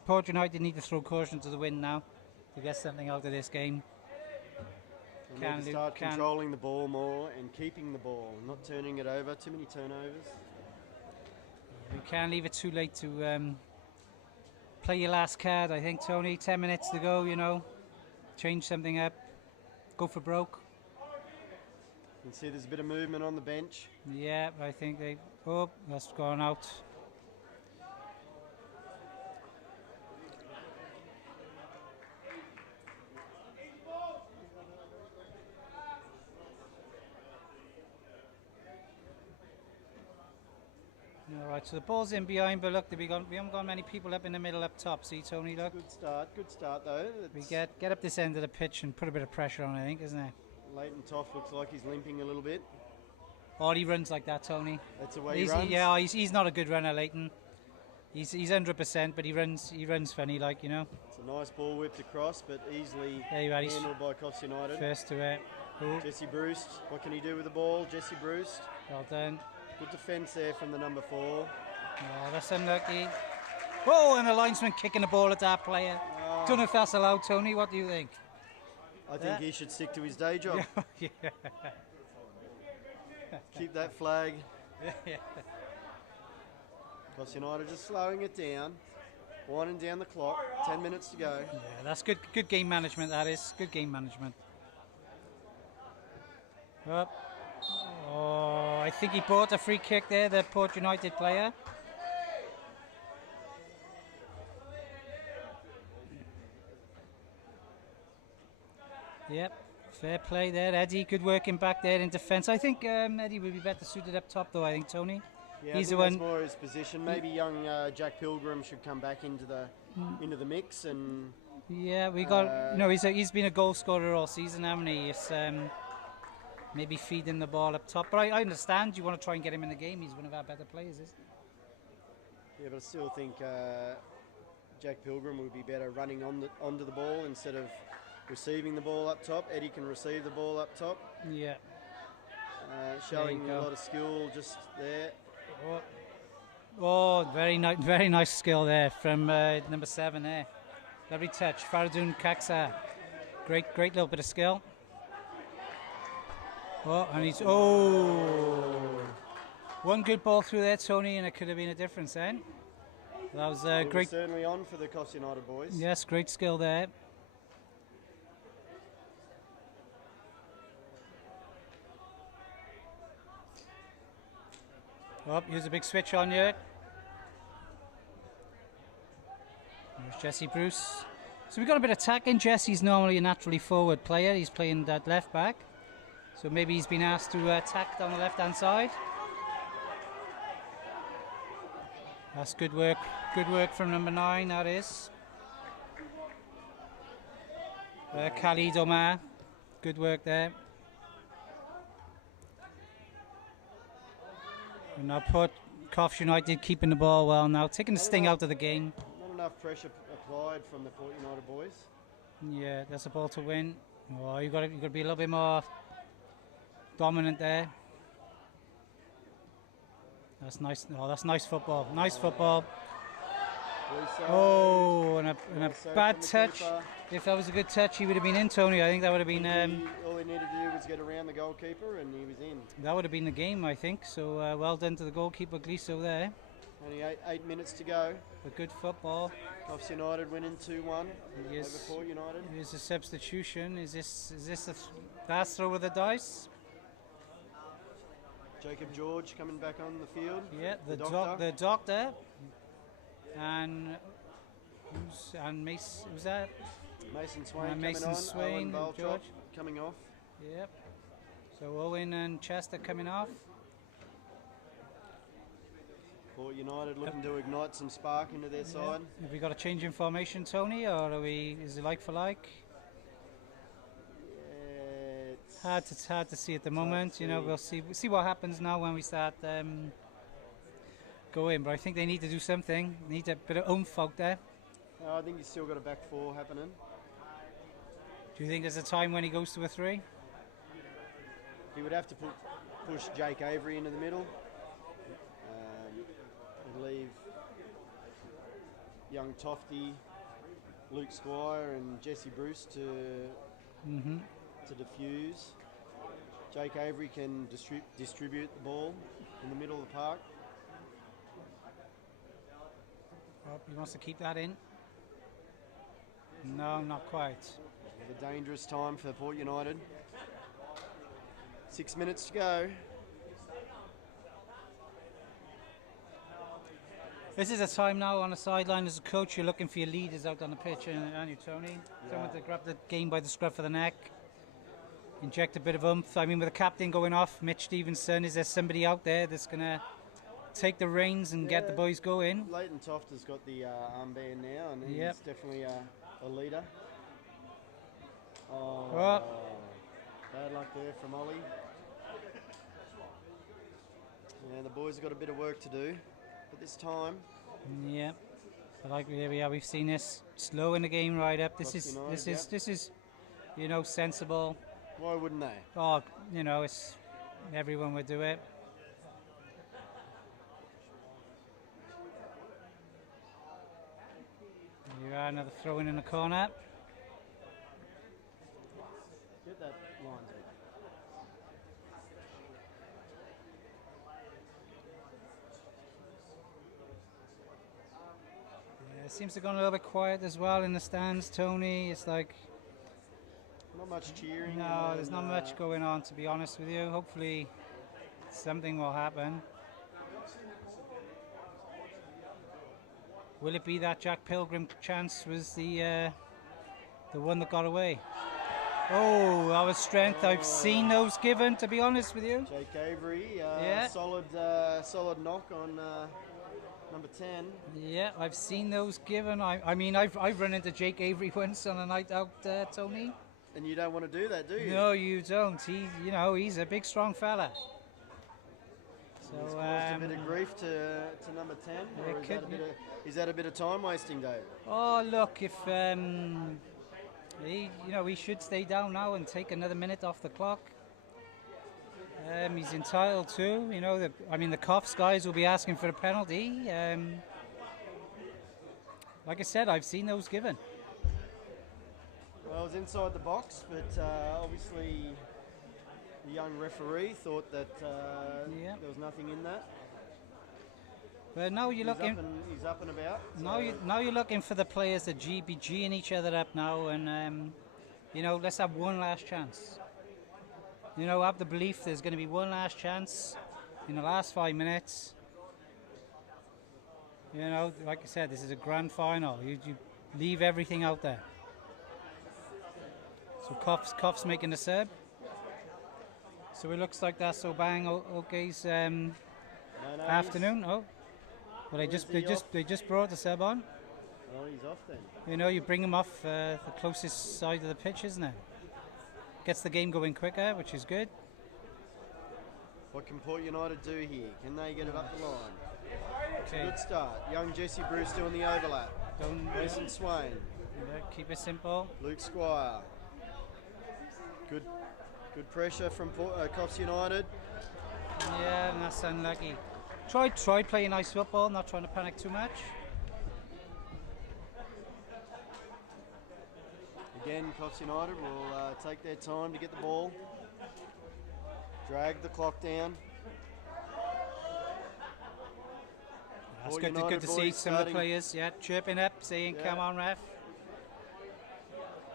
Port United need to throw caution to the wind now to get something out of this game. We need to start controlling the ball more and keeping the ball, not turning it over. Too many turnovers. We can't leave it too late to play your last card, I think, Tony. 10 minutes to go, change something up, go for broke. You can see there's a bit of movement on the bench. Yeah, I think that's gone out. All right, so the ball's in behind, but look, we haven't got many people up in the middle up top. See, Tony, look. Good start though. We get up this end of the pitch and put a bit of pressure on, I think, isn't it? Leighton Toft looks like he's limping a little bit. Oh, he runs like that, Tony. That's the way he runs? Yeah, he's not a good runner, Leighton. He's 100%, but he runs funny, like, It's a nice ball whipped across, but easily handled by Coffs United. First to it. Jesse Bruce, what can he do with the ball? Jesse Bruce. Well done. Good defence there from the number 4. Oh, that's unlucky. Oh, and the linesman kicking the ball at that player. Don't know if that's allowed, Tony. What do you think? I think he should stick to his day job. Yeah. Keep that flag. Coffs United just slowing it down, winding down the clock. 10 minutes to go. Yeah, that's good game management. That is good game management. Oh, I think he bought a free kick there, the Port United player. Yep, fair play there, Eddie. Good working back there in defence. I think Eddie would be better suited up top, though. I think Tony. Yeah, he's I think the that's one. more his position. Maybe young Jack Pilgrim should come back into the mix and. Yeah, we got. He's been a goal scorer all season, hasn't he? It's, maybe feeding the ball up top, but I understand you want to try and get him in the game. He's one of our better players, isn't he? Yeah, but I still think Jack Pilgrim would be better running onto the ball instead of receiving the ball up top. Eddie can receive the ball up top. Yeah. Showing a lot of skill just there. Oh, very nice skill there from number 7 there. Lovely touch, Faradun Kaksa. Great little bit of skill. Oh, and he's one good ball through there, Tony, and it could have been a difference then. That was great. Certainly on for the Coffs United boys. Yes, great skill there. Oh, here's a big switch on you. Jesse Bruce. So we got a bit of attacking. Jesse's normally a naturally forward player. He's playing that left back. So maybe he's been asked to attack on the left hand side. That's good work. Good work from number 9, that is. Khalid Omar. Good work there. And now put Coffs United keeping the ball well now, taking the sting out of the game. Not enough pressure applied from the Port United boys. Yeah, that's a ball to win. Oh, you got to be a little bit more dominant there. That's nice. Oh, that's nice football. Nice football. Oh, and a bad touch. Keeper. If that was a good touch, he would have been in, Tony. I think that would have been. All he needed to do was get around the goalkeeper, and he was in. That would have been the game, I think. So well done to the goalkeeper, Gliso there. Only 8 minutes to go. A good football. Coffs United winning 2-1 Yes. over Port United. Here's a substitution. Is this a last throw of the dice? Jacob George coming back on the field. Yeah, the doctor. And Mace, was that? Mason Swain Mason coming on. Swain, Owen Baltrop George. coming off. Yep. So Owen and Chester coming off. Port United looking to ignite some spark into their side. Have we got a change in formation, Tony, or is it like for like? Yeah, It's hard to see at the moment. You know, we'll see what happens now when we start going. But I think they need to do something. They need a bit of oomph out there. I think he's still got a back 4 happening. Do you think there's a time when he goes to a 3? He would have to push Jake Avery into the middle. And leave young Tofty, Luke Squire and Jesse Bruce to diffuse. Jake Avery can distribute the ball in the middle of the park. Oh, he wants to keep that in. No, not quite. A dangerous time for Port United. 6 minutes to go. This is a time now on the sideline as a coach. You're looking for your leaders out on the pitch, aren't you, Tony? Yeah. Someone to grab the game by the scruff of the neck, inject a bit of oomph. I mean, with the captain going off, Mitch Stevenson, is there somebody out there that's going to take the reins and get the boys going? Leighton Toft has got the armband now, and he's definitely a leader. Oh, bad luck there from Ollie. Yeah, the boys have got a bit of work to do, but this time. Yeah, but like there we are. We've seen this slow in the game right up. This is, you know, sensible. Why wouldn't they? Oh, you know, it's everyone would do it. There you are, another throw in the corner. Get that linesman. Yeah, it seems to have gone a little bit quiet as well in the stands, Tony. It's like not much cheering. No, there's not much going on, to be honest with you. Hopefully something will happen. Will it be that Jack Pilgrim chance was the one that got away? Oh, that was strength. I've seen those given, to be honest with you. Jake Avery, solid knock on number 10. Yeah, I've seen those given. I mean, I've run into Jake Avery once on a night out, Tony. And you don't want to do that, do you? No, you don't. He's a big, strong fella. So he's caused a bit of grief to number 10. Or is that a bit of time wasting, Dave? Oh, look, if he should stay down now and take another minute off the clock. He's entitled to. The Coffs guys will be asking for a penalty. Like I said, I've seen those given. Well, it was inside the box, but obviously the young referee thought that there was nothing in that. But now you're looking. He's up and about. Now you're looking for the players to be G'ing each other up now, and let's have one last chance. Have the belief there's going to be one last chance in the last 5 minutes. Like I said, this is a grand final. You leave everything out there. So Coffs making the sub. So it looks like that's Obang Okay's afternoon. Oh, well they just brought the sub on. Oh, he's off then. You know, you bring him off the closest side of the pitch, isn't it? Gets the game going quicker, which is good. What can Port United do here? Can they get it up the line? Okay. Good start. Young Jesse Bruce doing the overlap. Mason Swain. Yeah, keep it simple. Luke Squire. Good pressure from Coffs United. Yeah, and that's unlucky. Try playing nice football, not trying to panic too much. Again, Coffs United will take their time to get the ball. Drag the clock down. That's good to see some of the players, chirping up, saying, come on, ref.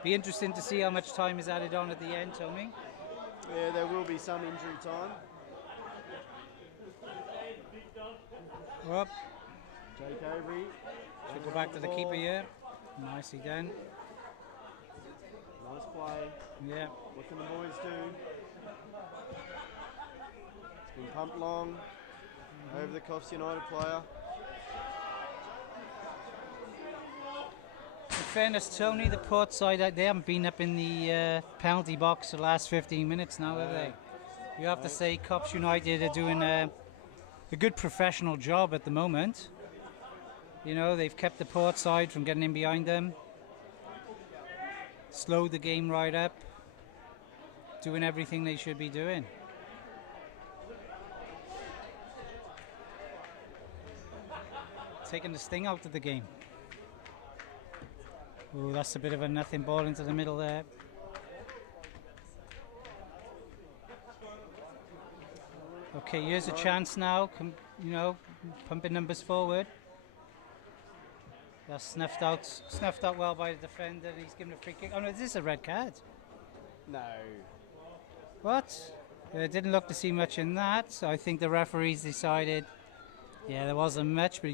Be interesting to see how much time is added on at the end, Tony. Yeah, there will be some injury time. Up. Jake Avery. Should go back to the keeper here. Nicely done. Nice play. Yeah. What can the boys do? It's been pumped long over the Coffs United player. In fairness, Tony, the Port side, they haven't been up in the penalty box for the last 15 minutes now, have they? You have to say Coffs United are doing a good professional job at the moment. You know, they've kept the Port side from getting in behind them. Slowed the game right up. Doing everything they should be doing. Taking the sting out of the game. Oh, that's a bit of a nothing ball into the middle there. Okay, here's a chance now. Pumping numbers forward. That's snuffed out well by the defender. And he's given a free kick. Oh no, is this a red card? No. What? Didn't look to see much in that. So I think the referees decided, yeah, there wasn't much, but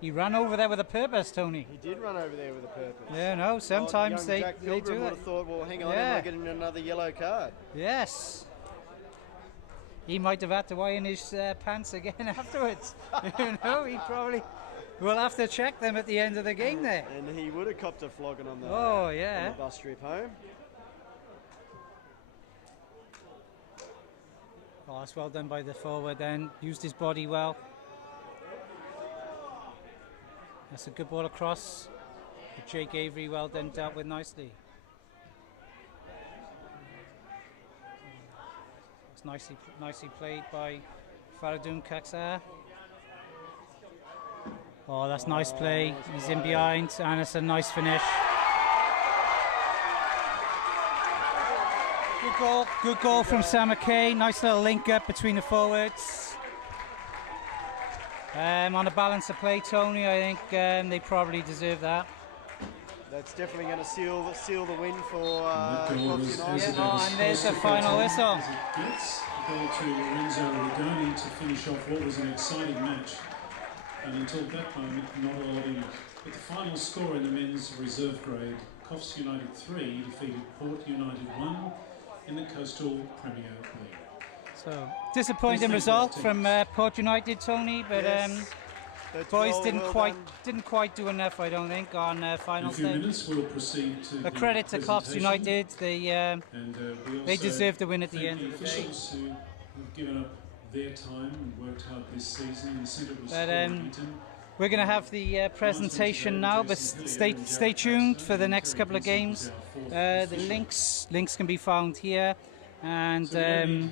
he ran over there with a purpose, Tony. He did run over there with a purpose. Yeah, no, sometimes they Jack do would that. have thought, well, hang on, am I getting another yellow card? Yes. He might have had to iron his pants again afterwards. You know, he probably will have to check them at the end of the game there. And he would have copped a flogging on the, on the bus trip home. Oh, that's well done by the forward then. Used his body well. That's a good ball across. Jake Avery, well done, dealt with nicely. It's nicely played by Faradun Kaksar. Oh, that's nice play. He's in behind, and it's a nice finish. Good goal from Sam McKay. Nice little link up between the forwards. On the balance of play, Tony, I think they probably deserve that. That's definitely going to seal the win for Coffs United. Yeah, and there's the final whistle. Yes, goal to Lorenzo Rigoni to finish off what was an exciting match. And until that moment, not a lot in it. But the final score in the men's reserve grade, Coffs United 3 defeated Port United 1 in the Coastal Premier League. So, disappointing result from Port United, Tony, but boys didn't quite do enough, I don't think, on finals day. In a few minutes, we'll proceed to a credit to Coffs United. They they deserve the win at the end of the day. Officials who have given up their time and worked hard this season. The centre was But we're going to have the presentation now, but stay tuned for the next couple of games. The links can be found here, and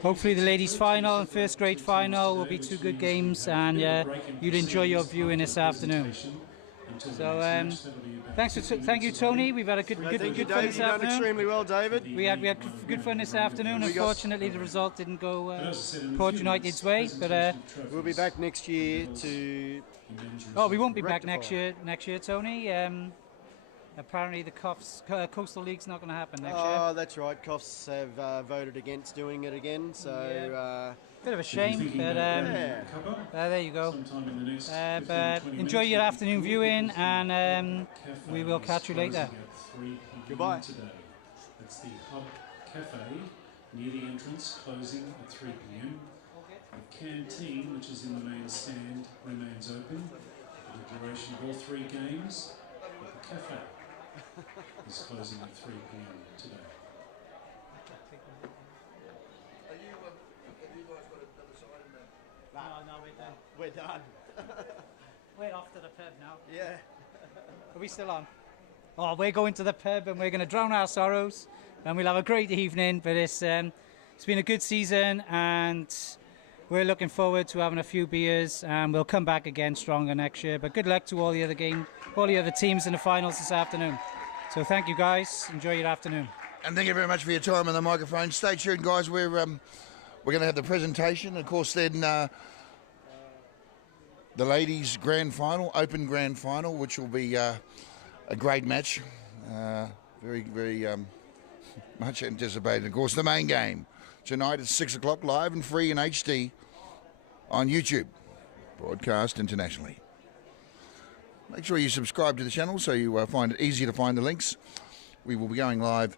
hopefully the ladies' final and first grade final will be two good games, and you'd enjoy your viewing this afternoon. So thank you, Tony. We've had a good fun this You've done afternoon. extremely well, David. We had good fun this afternoon. Unfortunately, the result didn't go Port United's way, but we'll be back next year to. Oh, we won't be back next year, Tony. Apparently, the Coastal League's not going to happen next year. Oh, that's right. Coffs have voted against doing it again, so Bit of a If you're shame, thinking but about winning a cuppa, there you go. sometime in the next 15, But 20 enjoy minutes, your if afternoon you could, viewing, because the and cafe we will is catch you closing later. at 3 p.m. Goodbye. today. That's the Hub Cafe near the entrance, closing at 3 p.m. The canteen, which is in the main stand, remains open for the duration of all 3 games, but the cafe is closing at 3 p.m. today. No, we're done. We're done. We're off to the pub now. Yeah. Are we still on? Oh, we're going to the pub and we're going to drown our sorrows, and we'll have a great evening. But it's been a good season, and we're looking forward to having a few beers, and we'll come back again stronger next year. But good luck to all the other teams in the finals this afternoon. So thank you guys. Enjoy your afternoon. And thank you very much for your time on the microphone. Stay tuned, guys. We're going to have the presentation. Of course, then the ladies' grand final, open grand final, which will be a great match. Very, very much anticipated. Of course, the main game tonight at 6 o'clock, live and free in HD on YouTube, broadcast internationally. Make sure you subscribe to the channel so you find it easy to find the links. We will be going live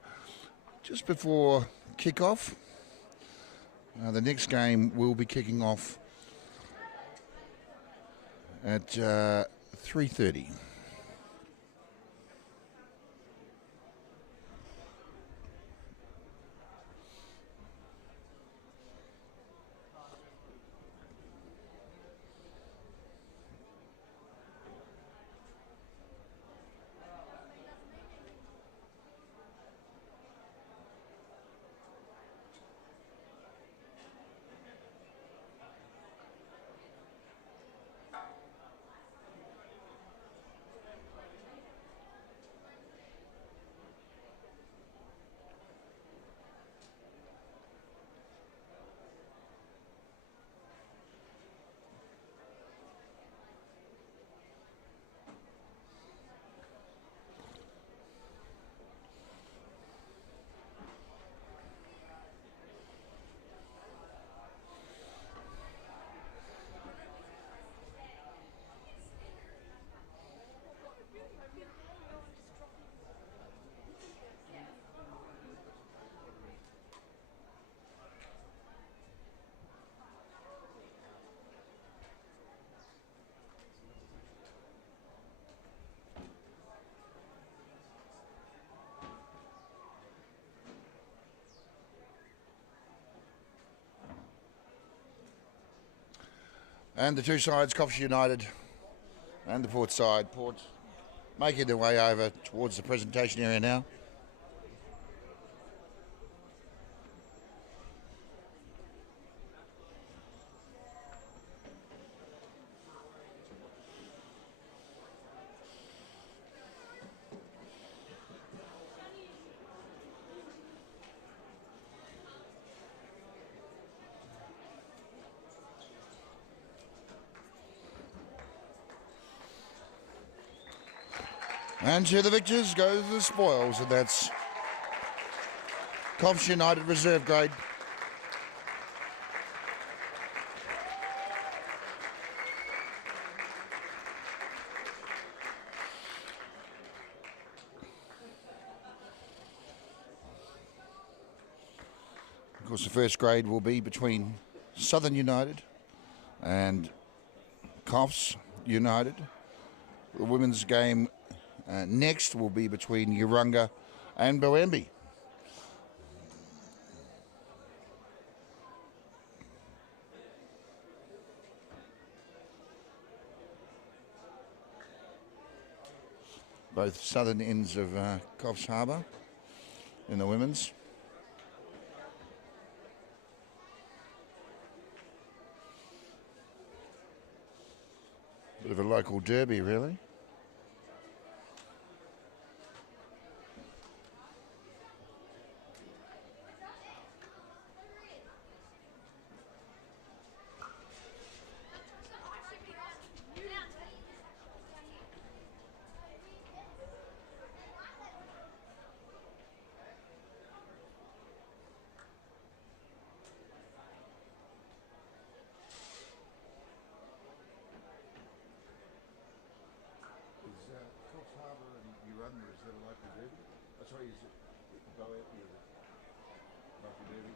just before kick-off. The next game will be kicking off at 3:30. And the two sides, Coffs United and the Port side. Port making their way over towards the presentation area now. And to the victors go the spoils, and that's Coffs United reserve grade. Of course, the first grade will be between Southern United and Coffs United. The women's game next will be between Urunga and Boambi. Both southern ends of Coffs Harbour in the women's. Bit of a local derby, really. sorry, is it go out here? Rugby derby.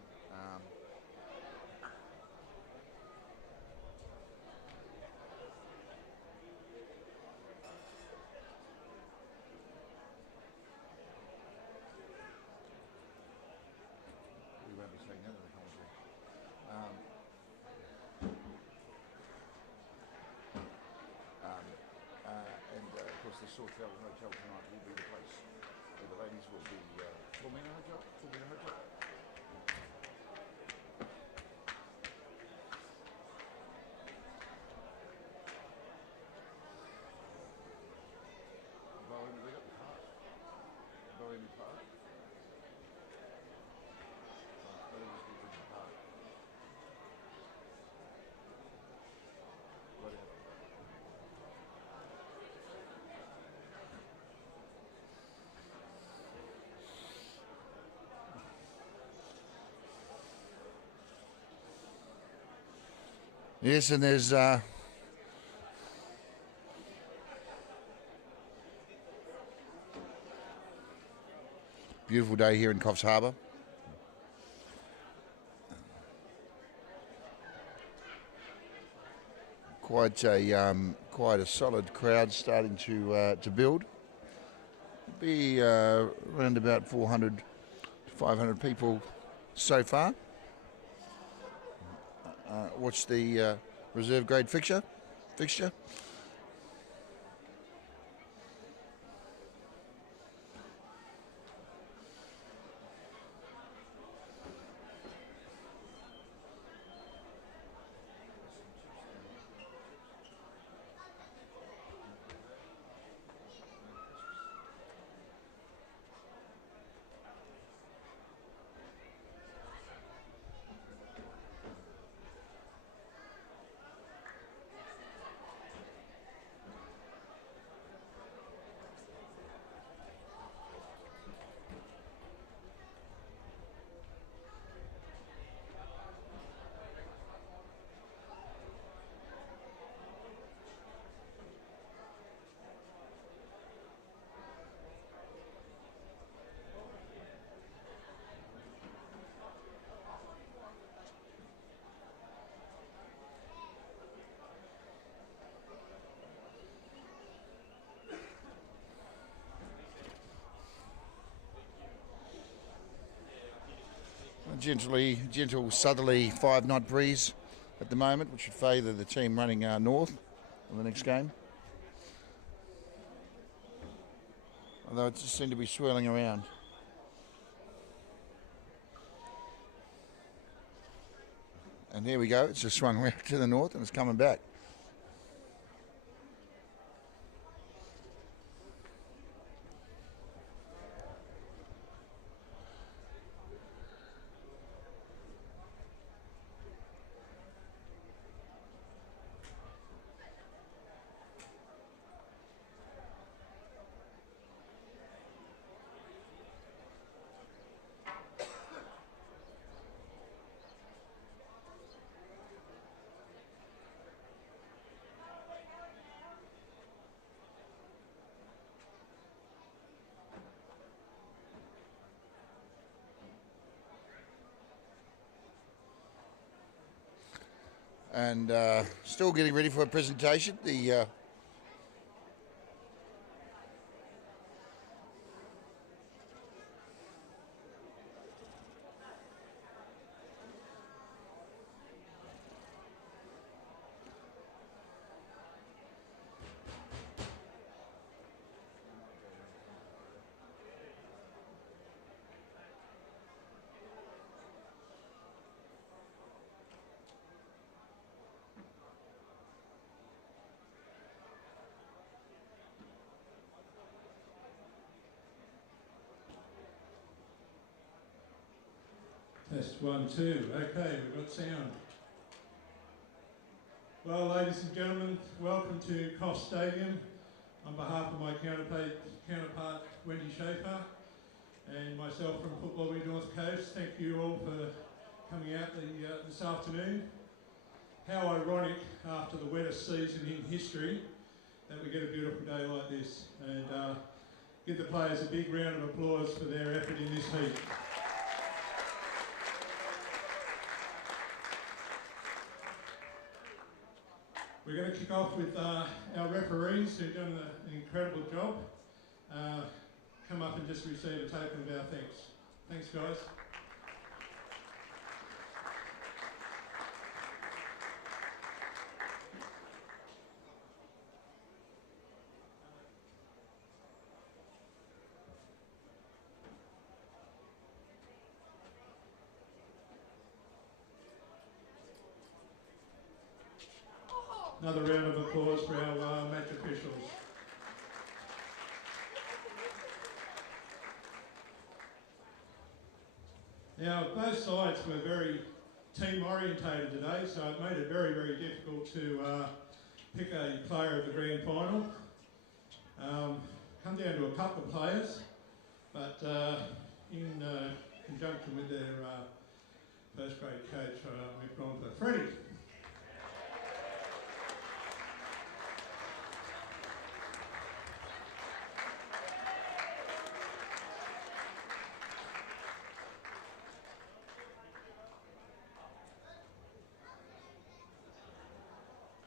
We won't be seeing that in the commentary. And of course, the Sawtell Hotel tonight will be the place where the ladies will be filming a hotel. They got the park. Bohemian Park. Park. Whatever. Yes, and there's beautiful day here in Coffs Harbour. Quite a solid crowd starting to build. Be around about 400 to 500 people so far. Watch the reserve grade fixture. Gentle southerly 5-knot breeze at the moment, which should favour the team running north on the next game. Although it just seemed to be swirling around. And here we go, it's just swung right to the north and it's coming back. And still getting ready for a presentation. Test 1, 2. Okay, we've got sound. Well, ladies and gentlemen, welcome to Coffs Stadium. On behalf of my counterpart Wendy Schaefer and myself from Football League North Coast, thank you all for coming out this afternoon. How ironic after the wettest season in history that we get a beautiful day like this. And give the players a big round of applause for their effort in this heat. We're going to kick off with our referees who've done an incredible job. Come up and just receive a token of our thanks. Thanks, guys. Another round of applause for our match officials. Now, both sides were very team orientated today, so it made it very, very difficult to pick a player of the grand final. Come down to a couple of players, but in conjunction with their first grade coach, we've gone for Freddie.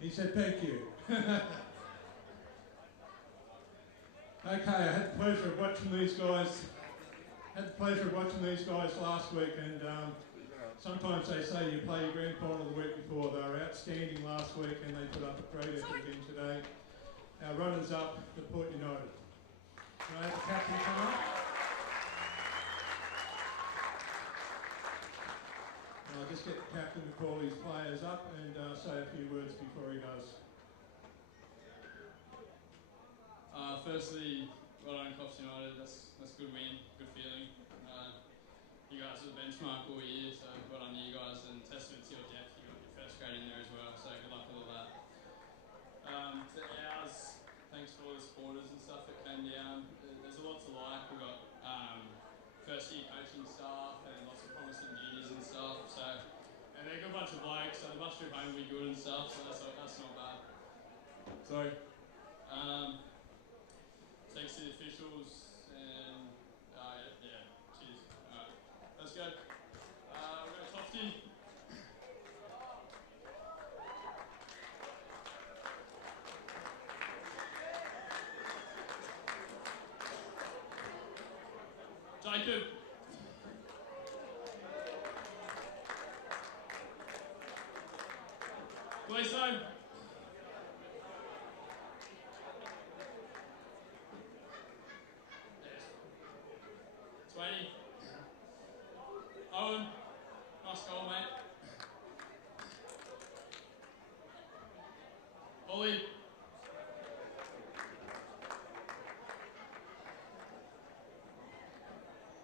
He said thank you. Okay, I had the pleasure of watching these guys. Last week, and sometimes they say you play your grand final the week before. They were outstanding last week, and they put up a great effort again today. Our runners up, the Port United. Can I have the captain come up? I'll just get the captain to call his players up and say a few words before he does. Firstly, well done Coffs United, that's a good win, good feeling. You guys are the benchmark all year, so well done to you guys, and testament to your depth, you got your first grade in there as well, so good luck with all that. To ours, thanks for all the supporters and stuff that came down. There's a lot to like. We've got first year coaching staff and lots of promising juniors and stuff, so, and they're a good bunch of blokes, so the bus trip home will be good and stuff, so that's not bad. So, thanks to the officials, and yeah, cheers. Alright, let's go. We've got Tofty. Jacob. Gleeson. Swaney. Owen. Nice goal, mate. Ollie.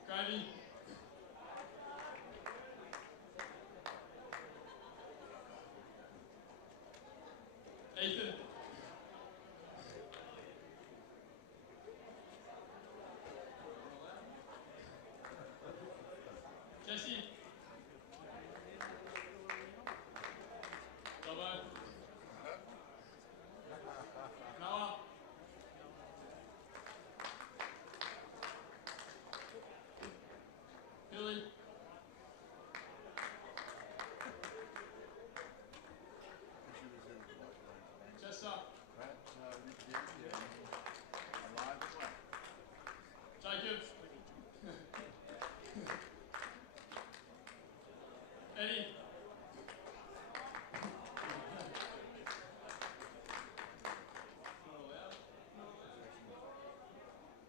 Gravy. Ethan. Jesse. Dobbo. Noah. Billy. Chester. Jacob. Eddie.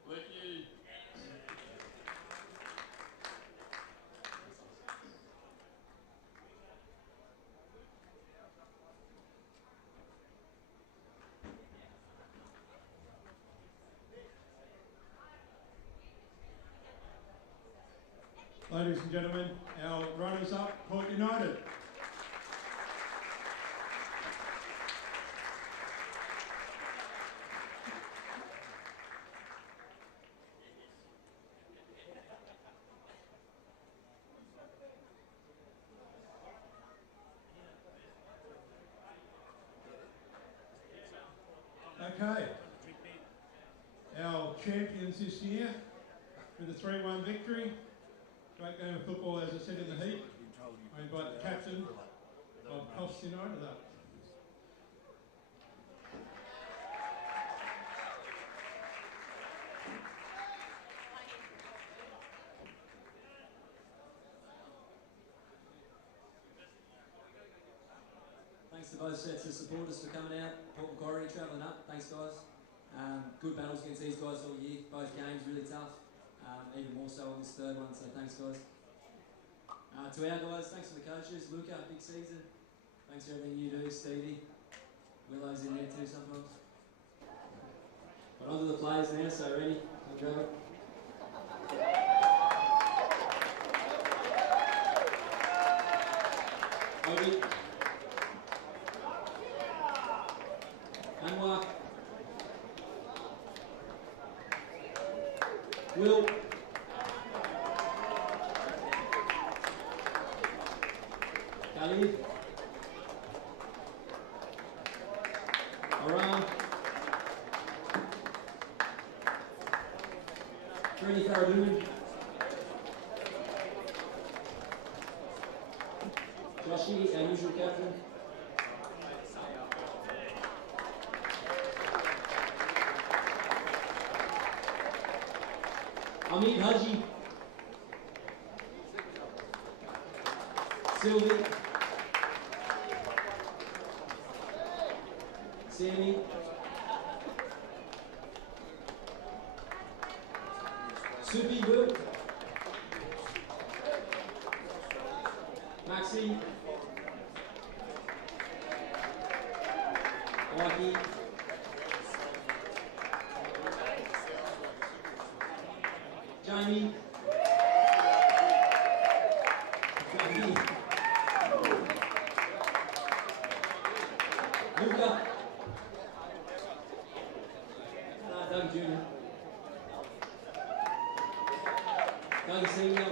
Lucky. Ladies and gentlemen, our runners up, Port United. Okay. Our champions this year with a 3-1 victory. Great game of football, as I said, in the heat. I invite the captain of Coffs United up. Thanks to both sets of supporters for coming out. Port Macquarie travelling up. Thanks, guys. Good battles against these guys all year. Both games really tough. Even more so on this third one. So thanks, guys. To our guys, thanks for the coaches. Luca, big season. Thanks for everything you do, Stevie. Willow's in there too sometimes. But on to the players now. So ready? Go. Obi. Anwar. Will. Khalid. Aram. Trini Faradun. Joshi, our usual captain. Amit Haji. Sylvie. Sammy. Supi Will. Maxine. Waki. Jamie. Luca. Doug Jr. Doug Senior.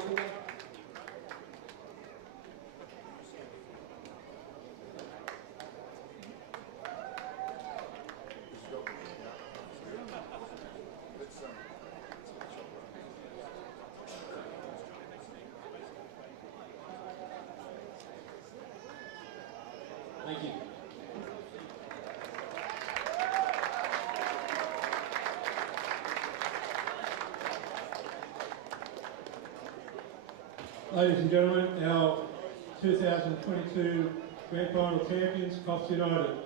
Thank you. Ladies and gentlemen, our 2022 Grand Final champions, Coffs United.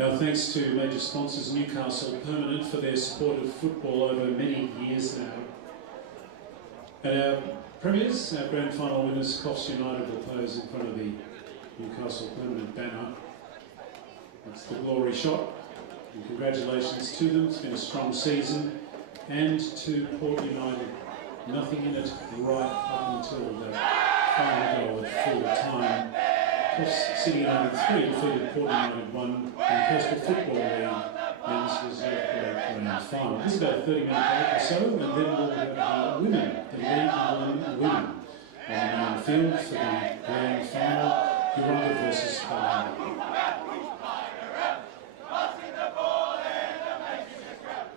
Our thanks to major sponsors Newcastle Permanent for their support of football over many years now. And our premiers, our grand final winners, Coffs United, will pose in front of the Newcastle Permanent banner. That's the glory shot. And congratulations to them. It's been a strong season. And to Port United, nothing in it right up until that final goal at full time. Coffs City United 3 defeated Port United 1 in the Coastal Football League Men's Reserve Grade Grand Final. This is about a 30-minute break or so, and then we'll have the women, the League 1 women, on the main field for the Grand Final. Uganda versus Thailand.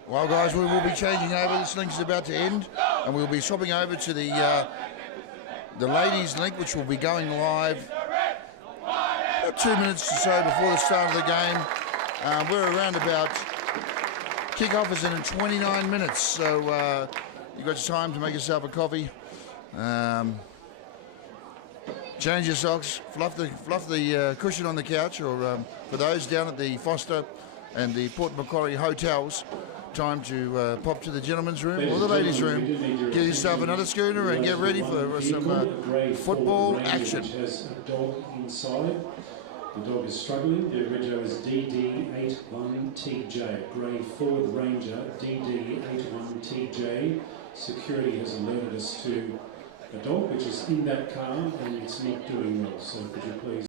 Well, guys, we will be changing over. This link is about to end, and we'll be swapping over to the ladies' link, which will be going live about 2 minutes or so before the start of the game. We're around about kick-off is in 29 minutes, so you've got time to make yourself a coffee. Change your socks, fluff the cushion on the couch, or for those down at the Foster and the Port Macquarie hotels, time to pop to the gentleman's room or the ladies' room, get yourself another schooner and get ready for some football action. Has a dog inside. The dog is struggling. The rego is DD81TJ. Grey Ford Ranger DD81TJ. Security has alerted us to a dog which is in that car and it's not doing well. So could you please